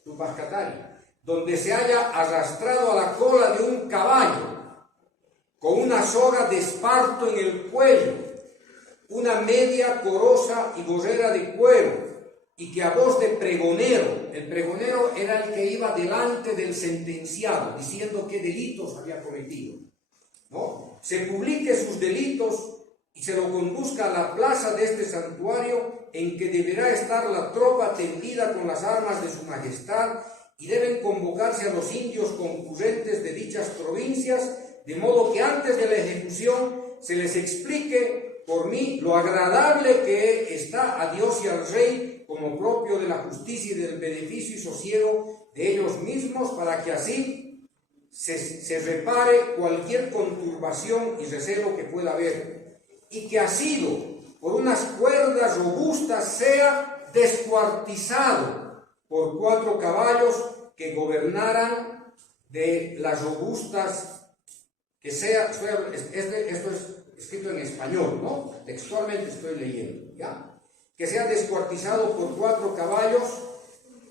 Tupac Katari, donde se haya arrastrado a la cola de un caballo, con una soga de esparto en el cuello, una media coroza y gorrera de cuero, y que a voz de pregonero, el pregonero era el que iba delante del sentenciado, diciendo qué delitos había cometido, ¿no? Se publique sus delitos y se lo conduzca a la plaza de este santuario, en que deberá estar la tropa tendida con las armas de su majestad, y deben convocarse a los indios concurrentes de dichas provincias, de modo que antes de la ejecución se les explique por mí lo agradable que está a Dios y al rey, como propio de la justicia y del beneficio y sosiego de ellos mismos, para que así se repare cualquier conturbación y recelo que pueda haber, y que asido por unas cuerdas robustas sea descuartizado por 4 caballos que gobernaran de las robustas, que sea, esto es escrito en español, ¿no? Textualmente estoy leyendo, ¿ya? Que sea descuartizado por 4 caballos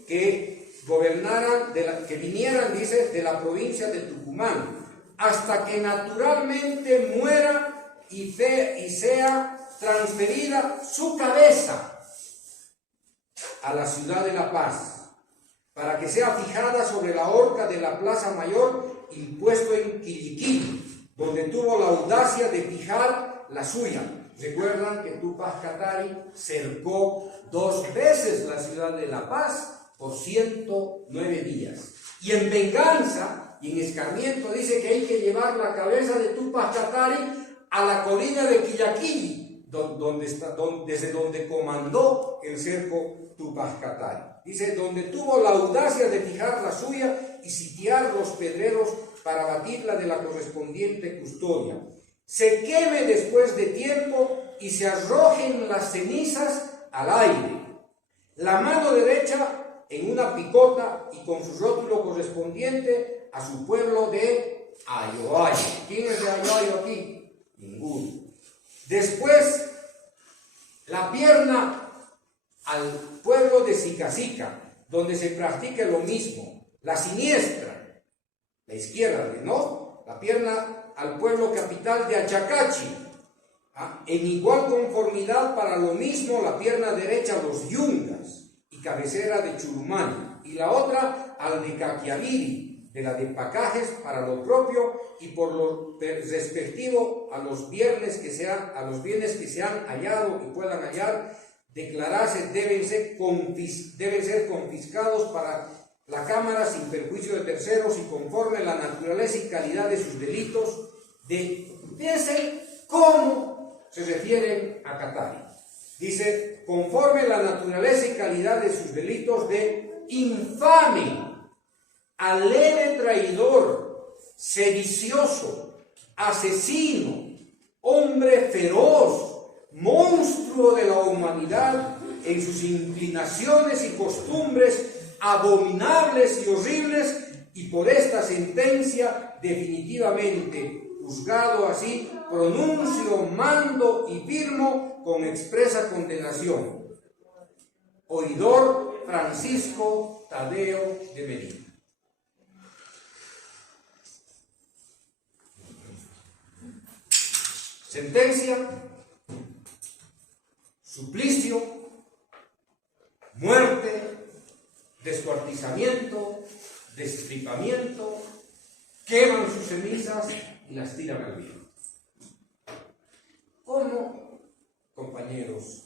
que gobernaran, que vinieran, dice, de la provincia de Tucumán, hasta que naturalmente muera y sea transferida su cabeza a la ciudad de La Paz, para que sea fijada sobre la horca de la Plaza Mayor, impuesto en Quiliquí, donde tuvo la audacia de fijar la suya. Recuerdan que Tupac Katari cercó 2 veces la ciudad de La Paz por 109 días. Y en venganza y en escarmiento dice que hay que llevar la cabeza de Tupac Katari a la colina de Quillaquilli, desde donde comandó el cerco Tupac Katari. Dice, donde tuvo la audacia de fijar la suya y sitiar los pedreros para batirla de la correspondiente custodia. Se queme después de tiempo y se arrojen las cenizas al aire. La mano derecha en una picota y con su rótulo correspondiente a su pueblo de Ayoayo. ¿Quién es de Ayoayo aquí? Ninguno. Después, la pierna al pueblo de Sicasica, donde se practica lo mismo. La siniestra, la izquierda, ¿no? La pierna al pueblo capital de Achacachi. En igual conformidad para lo mismo, la pierna derecha a los Yungas y cabecera de Churumani, y la otra al de Caquiaviri, de la de Pacajes para lo propio, y por lo respectivo a los bienes que se han hallado y puedan hallar, declararse deben ser confiscados para la Cámara sin perjuicio de terceros y conforme a la naturaleza y calidad de sus delitos. Fíjense cómo se refieren a Katari. Dice, conforme la naturaleza y calidad de sus delitos de infame, aleve traidor, sedicioso, asesino, hombre feroz, monstruo de la humanidad en sus inclinaciones y costumbres abominables y horribles, y por esta sentencia definitivamente juzgado así, pronuncio, mando y firmo con expresa condenación. Oidor Francisco Tadeo de Medina. Sentencia, suplicio, muerte, descuartizamiento, destripamiento, queman sus cenizas y las tiran al viento. ¿Cómo, compañeros,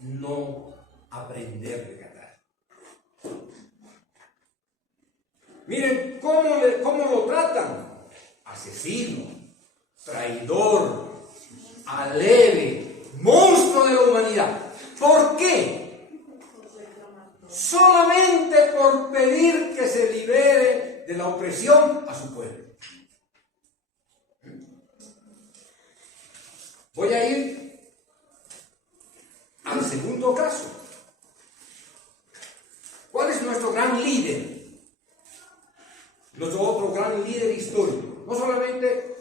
no aprender de Katari? Miren cómo lo tratan: asesino, traidor, aleve, monstruo de la humanidad. ¿Por qué? Solamente por pedir que se libere de la opresión a su pueblo. Voy a ir al segundo caso. ¿Cuál es nuestro gran líder? Nuestro otro gran líder histórico. No solamente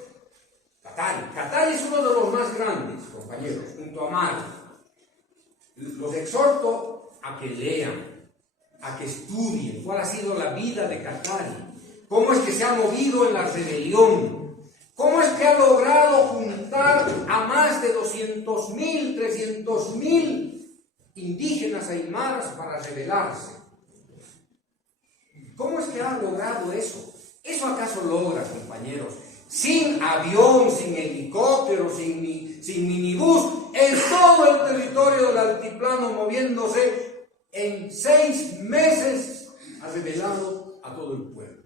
Katari. Katari es uno de los más grandes, compañeros, junto a Mari. Los exhorto a que lean, a que estudien cuál ha sido la vida de Katari, cómo es que se ha movido en la rebelión, cómo es que ha logrado juntar a más de 200.000, 300.000 indígenas aymaras para rebelarse. ¿Cómo es que ha logrado eso? ¿Eso acaso logra, compañeros? Sin avión, sin helicóptero, sin minibús, en todo el territorio del altiplano, moviéndose en 6 meses, ha revelado a todo el pueblo.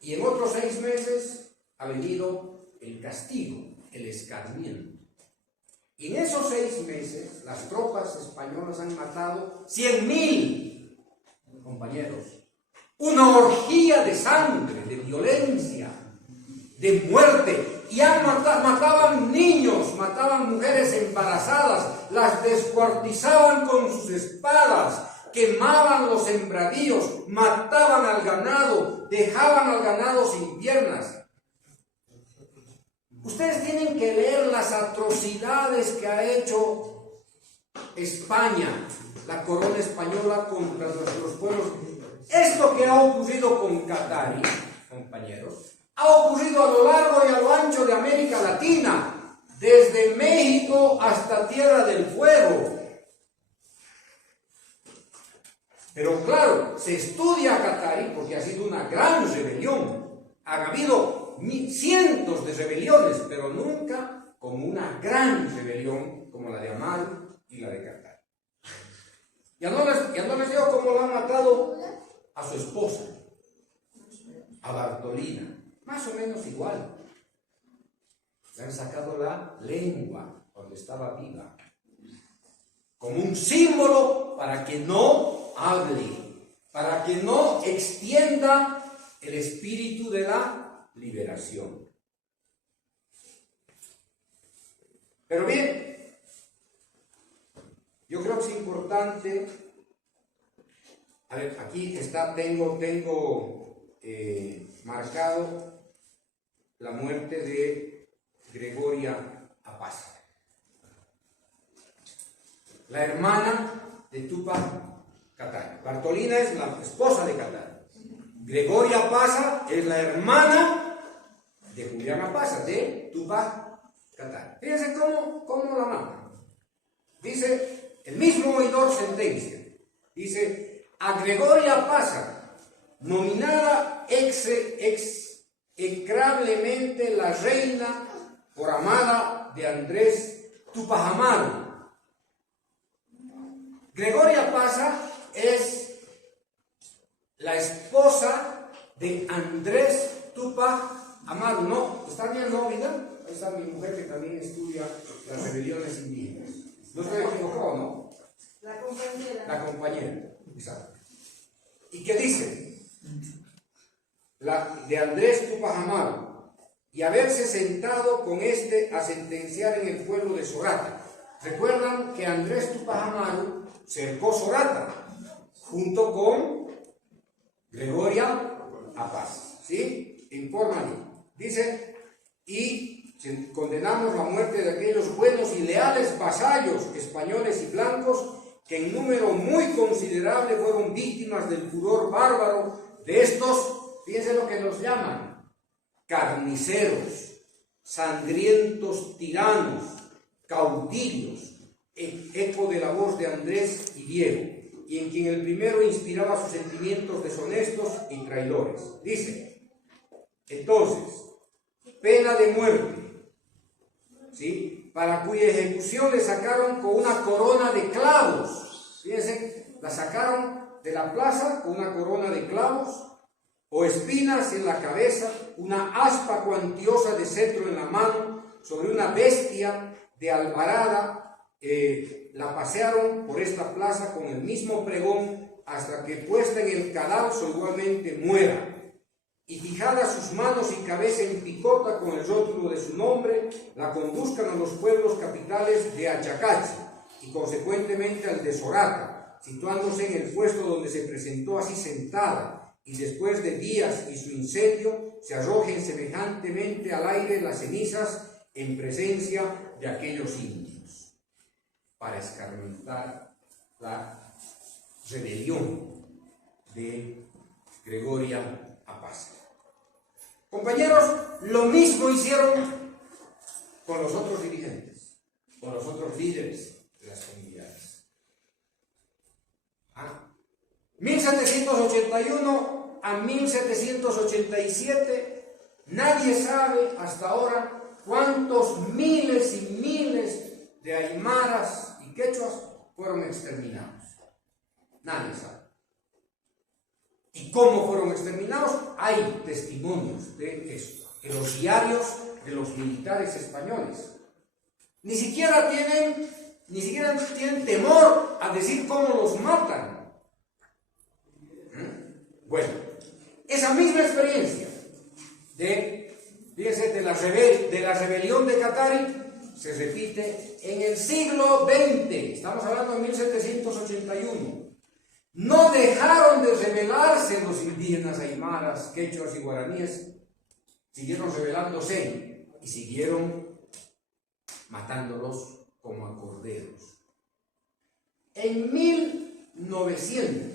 Y en otros 6 meses ha venido el castigo, el escarmiento. Y en esos 6 meses las tropas españolas han matado 100.000 compañeros. Una orgía de sangre, de violencia, de muerte. Y mataban niños, mataban mujeres embarazadas, las descuartizaban con sus espadas, quemaban los sembradíos, mataban al ganado, dejaban al ganado sin piernas. Ustedes tienen que leer las atrocidades que ha hecho España, la corona española, contra nuestros pueblos. Esto que ha ocurrido con Katari, compañeros, ha ocurrido a lo largo y a lo ancho de América Latina, desde México hasta Tierra del Fuego. Pero claro, se estudia a Katari porque ha sido una gran rebelión. Ha habido cientos de rebeliones, pero nunca como una gran rebelión como la de Amal y la de Katari. Ya no les digo cómo la han matado a su esposa, a Bartolina, más o menos igual. Le han sacado la lengua cuando estaba viva, como un símbolo para que no hable, para que no extienda el espíritu de la liberación. Pero bien, yo creo que es importante. A ver, aquí está, tengo marcado la muerte de Gregoria Apaza, la hermana de Tupac Katari. Bartolina es la esposa de Katari. Gregoria Apaza es la hermana de Julián Apaza, de Tupac Katari. Fíjense cómo la matan. Dice, el mismo oidor sentencia. Dice, a Gregoria Apaza, nominada execrablemente la reina por amada de Andrés Tupac Amaru. Gregoria Apaza es la esposa de Andrés Tupac Amaro, no, ¿está viendo, vida? Ahí está mi mujer que también estudia las rebeliones indígenas. No estoy equivocado, ¿no? La compañera. La compañera, exacto. ¿Y qué dice? De Andrés Tupac Amaru, y haberse sentado con este a sentenciar en el pueblo de Sorata. Recuerdan que Andrés Tupac Amaru cercó Sorata junto con Gregoria Apaz, ¿sí? En Portland. Dice, y condenamos la muerte de aquellos buenos y leales vasallos españoles y blancos que en número muy considerable fueron víctimas del furor bárbaro de estos, fíjense lo que los llaman, carniceros, sangrientos tiranos, caudillos, eco de la voz de Andrés y Diego, y en quien el primero inspiraba sus sentimientos deshonestos y traidores. Dice, entonces, pena de muerte, ¿sí? Para cuya ejecución le sacaron con una corona de clavos. Fíjense, la sacaron de la plaza con una corona de clavos, o espinas en la cabeza, una aspa cuantiosa de cetro en la mano, sobre una bestia de albarada, la pasearon por esta plaza con el mismo pregón, hasta que puesta en el cadalso igualmente muera. Y fijadas sus manos y cabeza en picota con el rótulo de su nombre, la conduzcan a los pueblos capitales de Achacachi y consecuentemente al de Sorata, situándose en el puesto donde se presentó así sentada, y después de días y su incendio se arrojen semejantemente al aire las cenizas en presencia de aquellos indios, para escarmentar la rebelión de Gregoria Apaz. Compañeros, lo mismo hicieron con los otros dirigentes, con los otros líderes de las comunidades. 1781 a 1787, nadie sabe hasta ahora cuántos miles y miles de aymaras y quechuas fueron exterminados. Nadie sabe. ¿Y cómo fueron exterminados? Hay testimonios de esto en los diarios de los militares españoles. Ni siquiera tienen temor a decir cómo los matan. Bueno, esa misma experiencia de la rebelión de Catari se repite en el siglo XX. Estamos hablando de 1781. No dejaron de rebelarse los indígenas aymaras, quechuas y guaraníes, siguieron rebelándose y siguieron matándolos como a corderos. En 1900,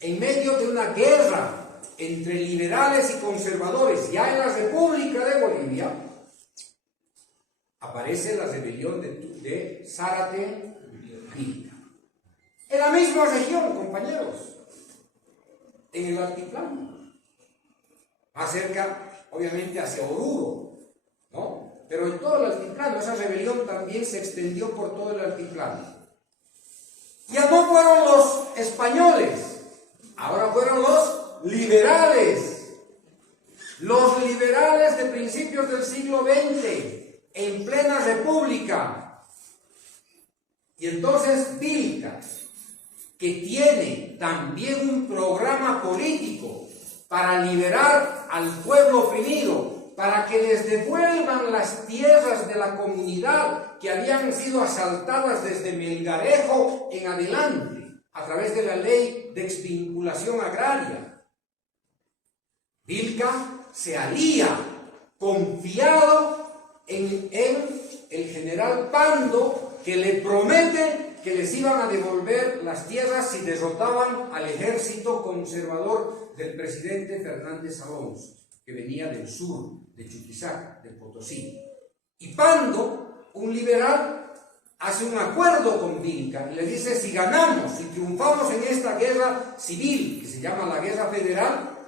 en medio de una guerra entre liberales y conservadores, ya en la República de Bolivia, aparece la rebelión de Zárate Vilca. En la misma región, compañeros, en el altiplano, más cerca, obviamente, hacia Oruro, ¿no? Pero en todo el altiplano, esa rebelión también se extendió por todo el altiplano. Ya no fueron los españoles, ahora fueron los liberales de principios del siglo XX, en plena república. Y entonces Vilca, que tiene también un programa político para liberar al pueblo oprimido, para que les devuelvan las tierras de la comunidad que habían sido asaltadas desde Melgarejo en adelante, a través de la ley de exvinculación agraria. Vilca se alía, confiado en el general Pando, que le promete que les iban a devolver las tierras si derrotaban al ejército conservador del presidente Fernández Alonso, que venía del sur, de Chuquisaca, de Potosí. Y Pando, un liberal, hace un acuerdo con Vilca y le dice: si ganamos, si triunfamos en esta guerra civil, que se llama la Guerra Federal,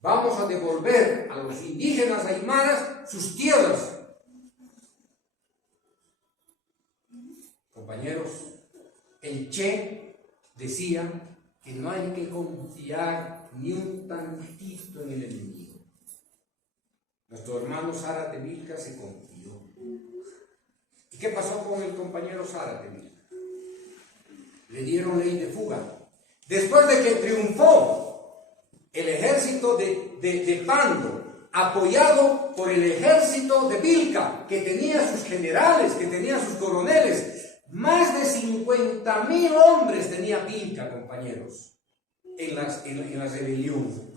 vamos a devolver a los indígenas aymaras sus tierras. Compañeros, el Che decía que no hay que confiar ni un tantito en el enemigo. Nuestro hermano Zárate Vilca se confió. ¿Y qué pasó con el compañero Zárate Vilca? Le dieron ley de fuga. Después de que triunfó el ejército de Pando, apoyado por el ejército de Vilca, que tenía sus generales, que tenía sus coroneles, más de 50.000 hombres tenía Vilca, compañeros, en la rebelión.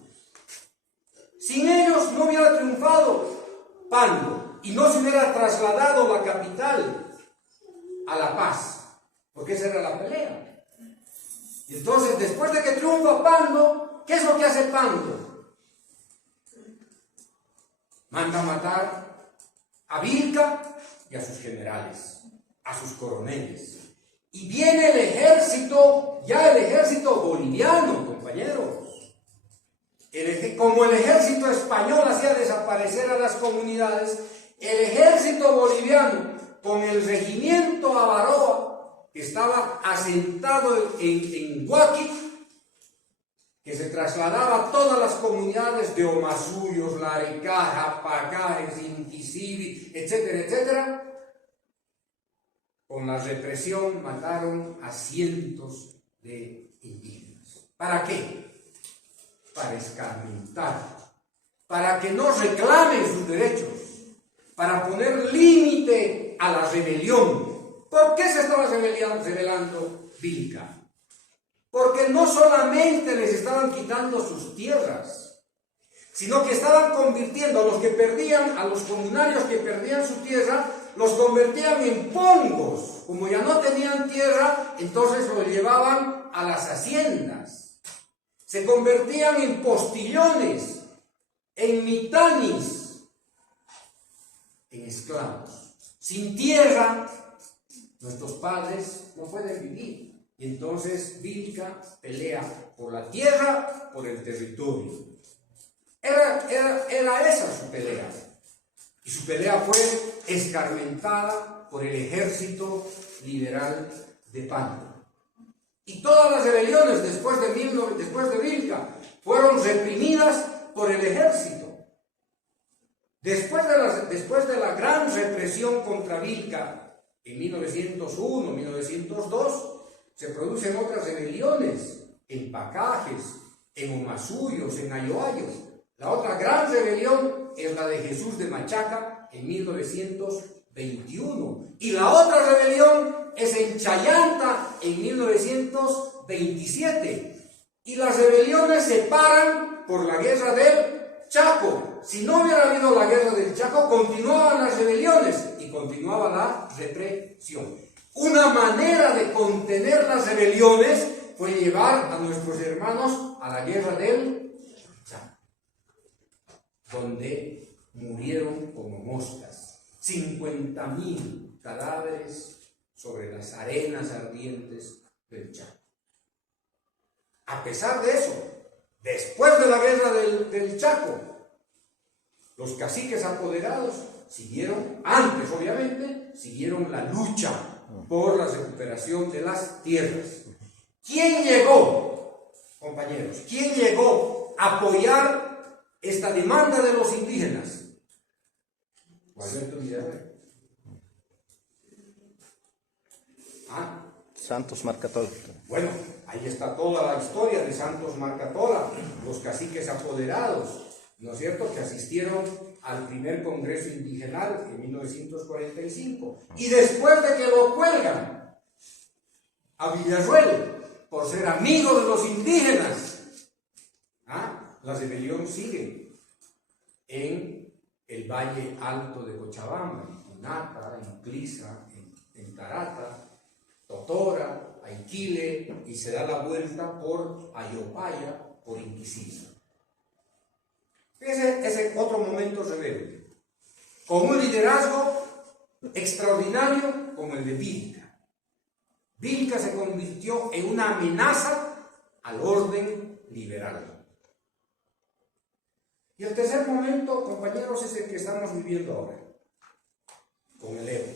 Sin ellos no hubiera triunfado Pando y no se hubiera trasladado la capital a La Paz, porque esa era la pelea. Y entonces, después de que triunfa Pando, ¿qué es lo que hace Pando? Manda a matar a Vilca y a sus generales, a sus coroneles. Y viene el ejército, ya el ejército boliviano, compañeros. Como el ejército español hacía desaparecer a las comunidades, el ejército boliviano, con el regimiento Avaroa, que estaba asentado en Huaqui, que se trasladaba a todas las comunidades de Omasuyos, Laricaja, Pacajes, Inquisibi, etcétera, etcétera. Con la represión mataron a cientos de indígenas. ¿Para qué? Para escarmentar, para que no reclamen sus derechos, para poner límite a la rebelión. ¿Por qué se estaba rebelando Vilca? Porque no solamente les estaban quitando sus tierras, sino que estaban convirtiendo a los que perdían, a los comunarios que perdían su tierra, los convertían en pongos. Como ya no tenían tierra, entonces los llevaban a las haciendas. Se convertían en postillones, en mitanis, en esclavos. Sin tierra, nuestros padres no pueden vivir. Y entonces Vilca pelea por la tierra, por el territorio. Era esa su pelea. Y su pelea fue escarmentada por el ejército liberal de Pando. Y todas las rebeliones después de Vilca fueron reprimidas por el ejército. Después de la gran represión contra Vilca en 1901, 1902, se producen otras rebeliones en Pacajes, en Omasuyos, en Ayoayos. La otra gran rebelión es la de Jesús de Machaca en 1921. Y la otra rebelión es en Chayanta en 1927. Y las rebeliones se paran por la guerra del Chaco. Si no hubiera habido la guerra del Chaco, continuaban las rebeliones y continuaba la represión. Una manera de contener las rebeliones fue llevar a nuestros hermanos a la guerra del Chaco, donde murieron como moscas, 50.000 cadáveres sobre las arenas ardientes del Chaco. A pesar de eso, después de la guerra del Chaco, los caciques apoderados siguieron, antes obviamente, siguieron la lucha por la recuperación de las tierras. ¿Quién llegó, compañeros? ¿Quién llegó a apoyar esta demanda de los indígenas? Santos Marcatola. Bueno, ahí está toda la historia de Santos Marcatola, los caciques apoderados, ¿no es cierto?, que asistieron al primer Congreso Indigenal en 1945. Y después de que lo cuelgan a Villarruel por ser amigo de los indígenas, la rebelión sigue en el Valle Alto de Cochabamba, en Punata, en Clisa, en Tarata, Totora, Aiquile, y se da la vuelta por Ayopaya, por Inquisición. Ese otro momento rebelde, con un liderazgo extraordinario como el de Vilca. Vilca se convirtió en una amenaza al orden liberal. Y el tercer momento, compañeros, es el que estamos viviendo ahora, con el Evo.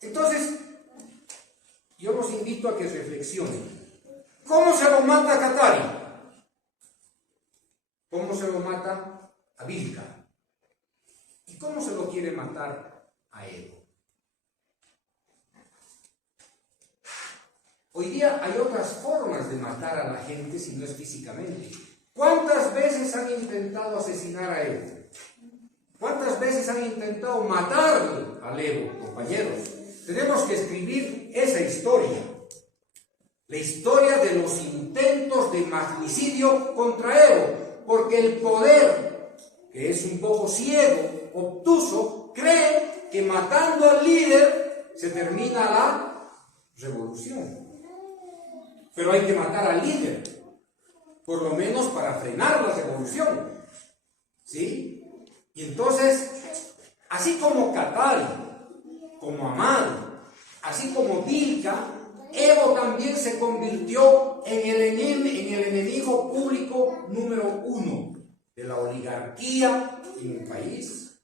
Entonces, yo los invito a que reflexionen. ¿Cómo se lo mata a Katari? ¿Cómo se lo mata a Vilca? ¿Y cómo se lo quiere matar a Evo? Hoy día hay otras formas de matar a la gente si no es físicamente. ¿Cuántas veces han intentado asesinar a Evo? ¿Cuántas veces han intentado matar a Evo, compañeros? Tenemos que escribir esa historia. La historia de los intentos de magnicidio contra Evo. Porque el poder, que es un poco ciego, obtuso, cree que matando al líder se termina la revolución. Pero hay que matar al líder, por lo menos para frenar la revolución. ¿Sí? Y entonces, así como Katari, como Amado, así como Vilca, Evo también se convirtió en el enemigo público número 1 de la oligarquía en el país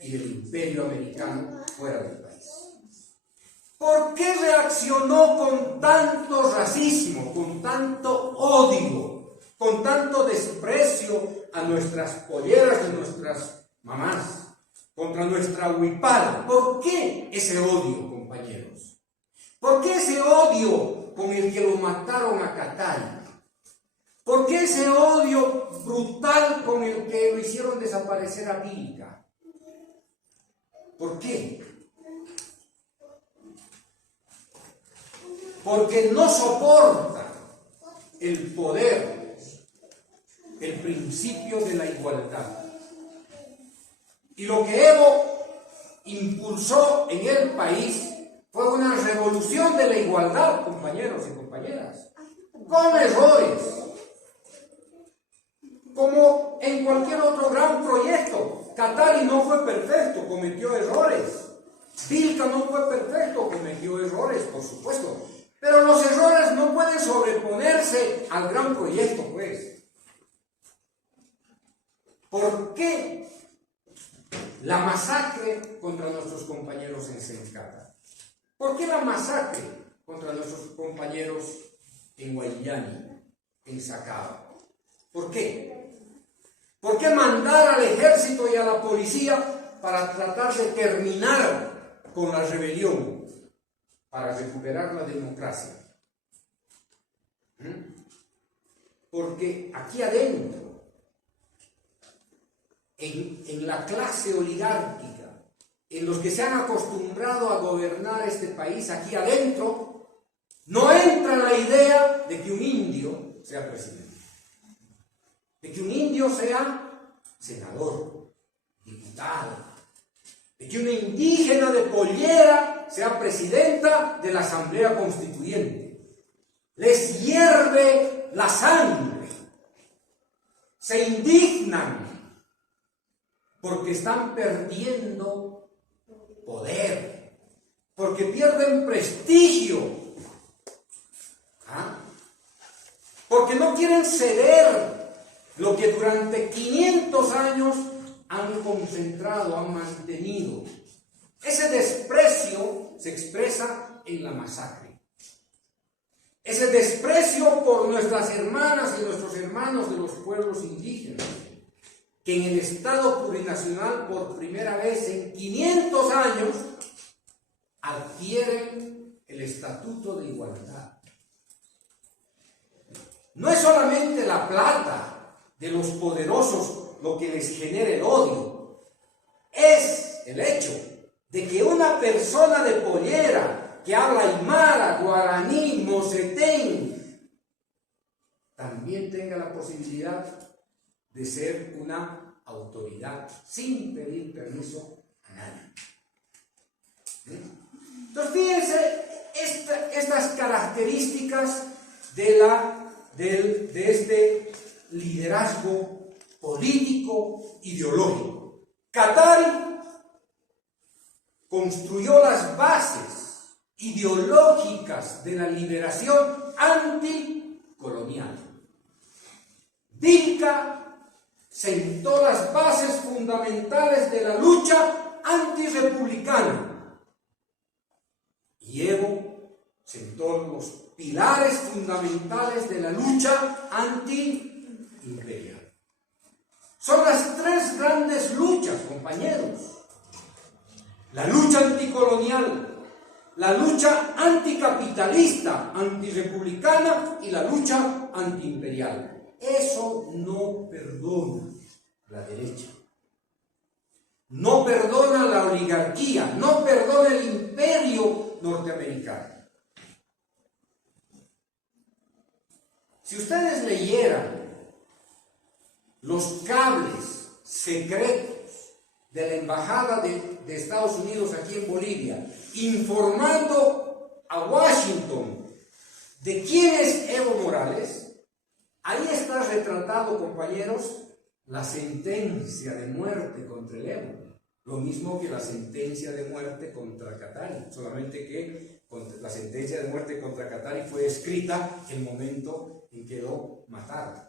y del imperio americano fuera del país. ¿Por qué reaccionó con tanto racismo, con tanto odio, con tanto desprecio a nuestras polleras y nuestras mamás, contra nuestra huipala? ¿Por qué ese odio, compañeros? ¿Por qué ese odio con el que lo mataron a Katari? ¿Por qué ese odio brutal con el que lo hicieron desaparecer a Vilca? ¿Por qué? Porque no soporta el poder, el principio de la igualdad. Y lo que Evo impulsó en el país fue una revolución de la igualdad, compañeros y compañeras, con errores, como en cualquier otro gran proyecto. Katari no fue perfecto, cometió errores. Vilca no fue perfecto, cometió errores, por supuesto. Pero los errores no pueden sobreponerse al gran proyecto, pues. ¿Por qué la masacre contra nuestros compañeros en Sencata? ¿Por qué la masacre contra nuestros compañeros en Guayllani, en Sacaba? ¿Por qué? ¿Por qué mandar al ejército y a la policía para tratar de terminar con la rebelión, para recuperar la democracia? Porque aquí adentro, en la clase oligárquica, en los que se han acostumbrado a gobernar este país, aquí adentro, no entra la idea de que un indio sea presidente, de que un indio sea senador, diputado, de que una indígena de pollera sea presidenta de la Asamblea Constituyente. Les hierve la sangre, se indignan porque están perdiendo poder, porque pierden prestigio, porque no quieren ceder lo que durante 500 años han concentrado, han mantenido. Ese desprecio se expresa en la masacre. Ese desprecio por nuestras hermanas y nuestros hermanos de los pueblos indígenas, que en el Estado plurinacional por primera vez en 500 años adquieren el estatuto de igualdad. No es solamente la plata de los poderosos lo que les genera el odio, es el hecho de que una persona de pollera que habla aymara, guaraní, mocetén, también tenga la posibilidad de ser una autoridad sin pedir permiso a nadie. Entonces, fíjense estas características de este liderazgo político ideológico. Katari construyó las bases ideológicas de la liberación anticolonial. Vilca sentó las bases fundamentales de la lucha antirrepublicana. Y Evo sentó los pilares fundamentales de la lucha anti-imperial. Son las tres grandes luchas, compañeros. La lucha anticolonial, la lucha anticapitalista, antirepublicana y la lucha antiimperial. Eso no perdona la derecha. No perdona la oligarquía, no perdona el imperio norteamericano. Si ustedes leyeran los cables secretos de la Embajada de Estados Unidos aquí en Bolivia, informando a Washington de quién es Evo Morales, ahí está retratado, compañeros, la sentencia de muerte contra el Evo. Lo mismo que la sentencia de muerte contra Katari, solamente que la sentencia de muerte contra Katari fue escrita en el momento en que lo mataron.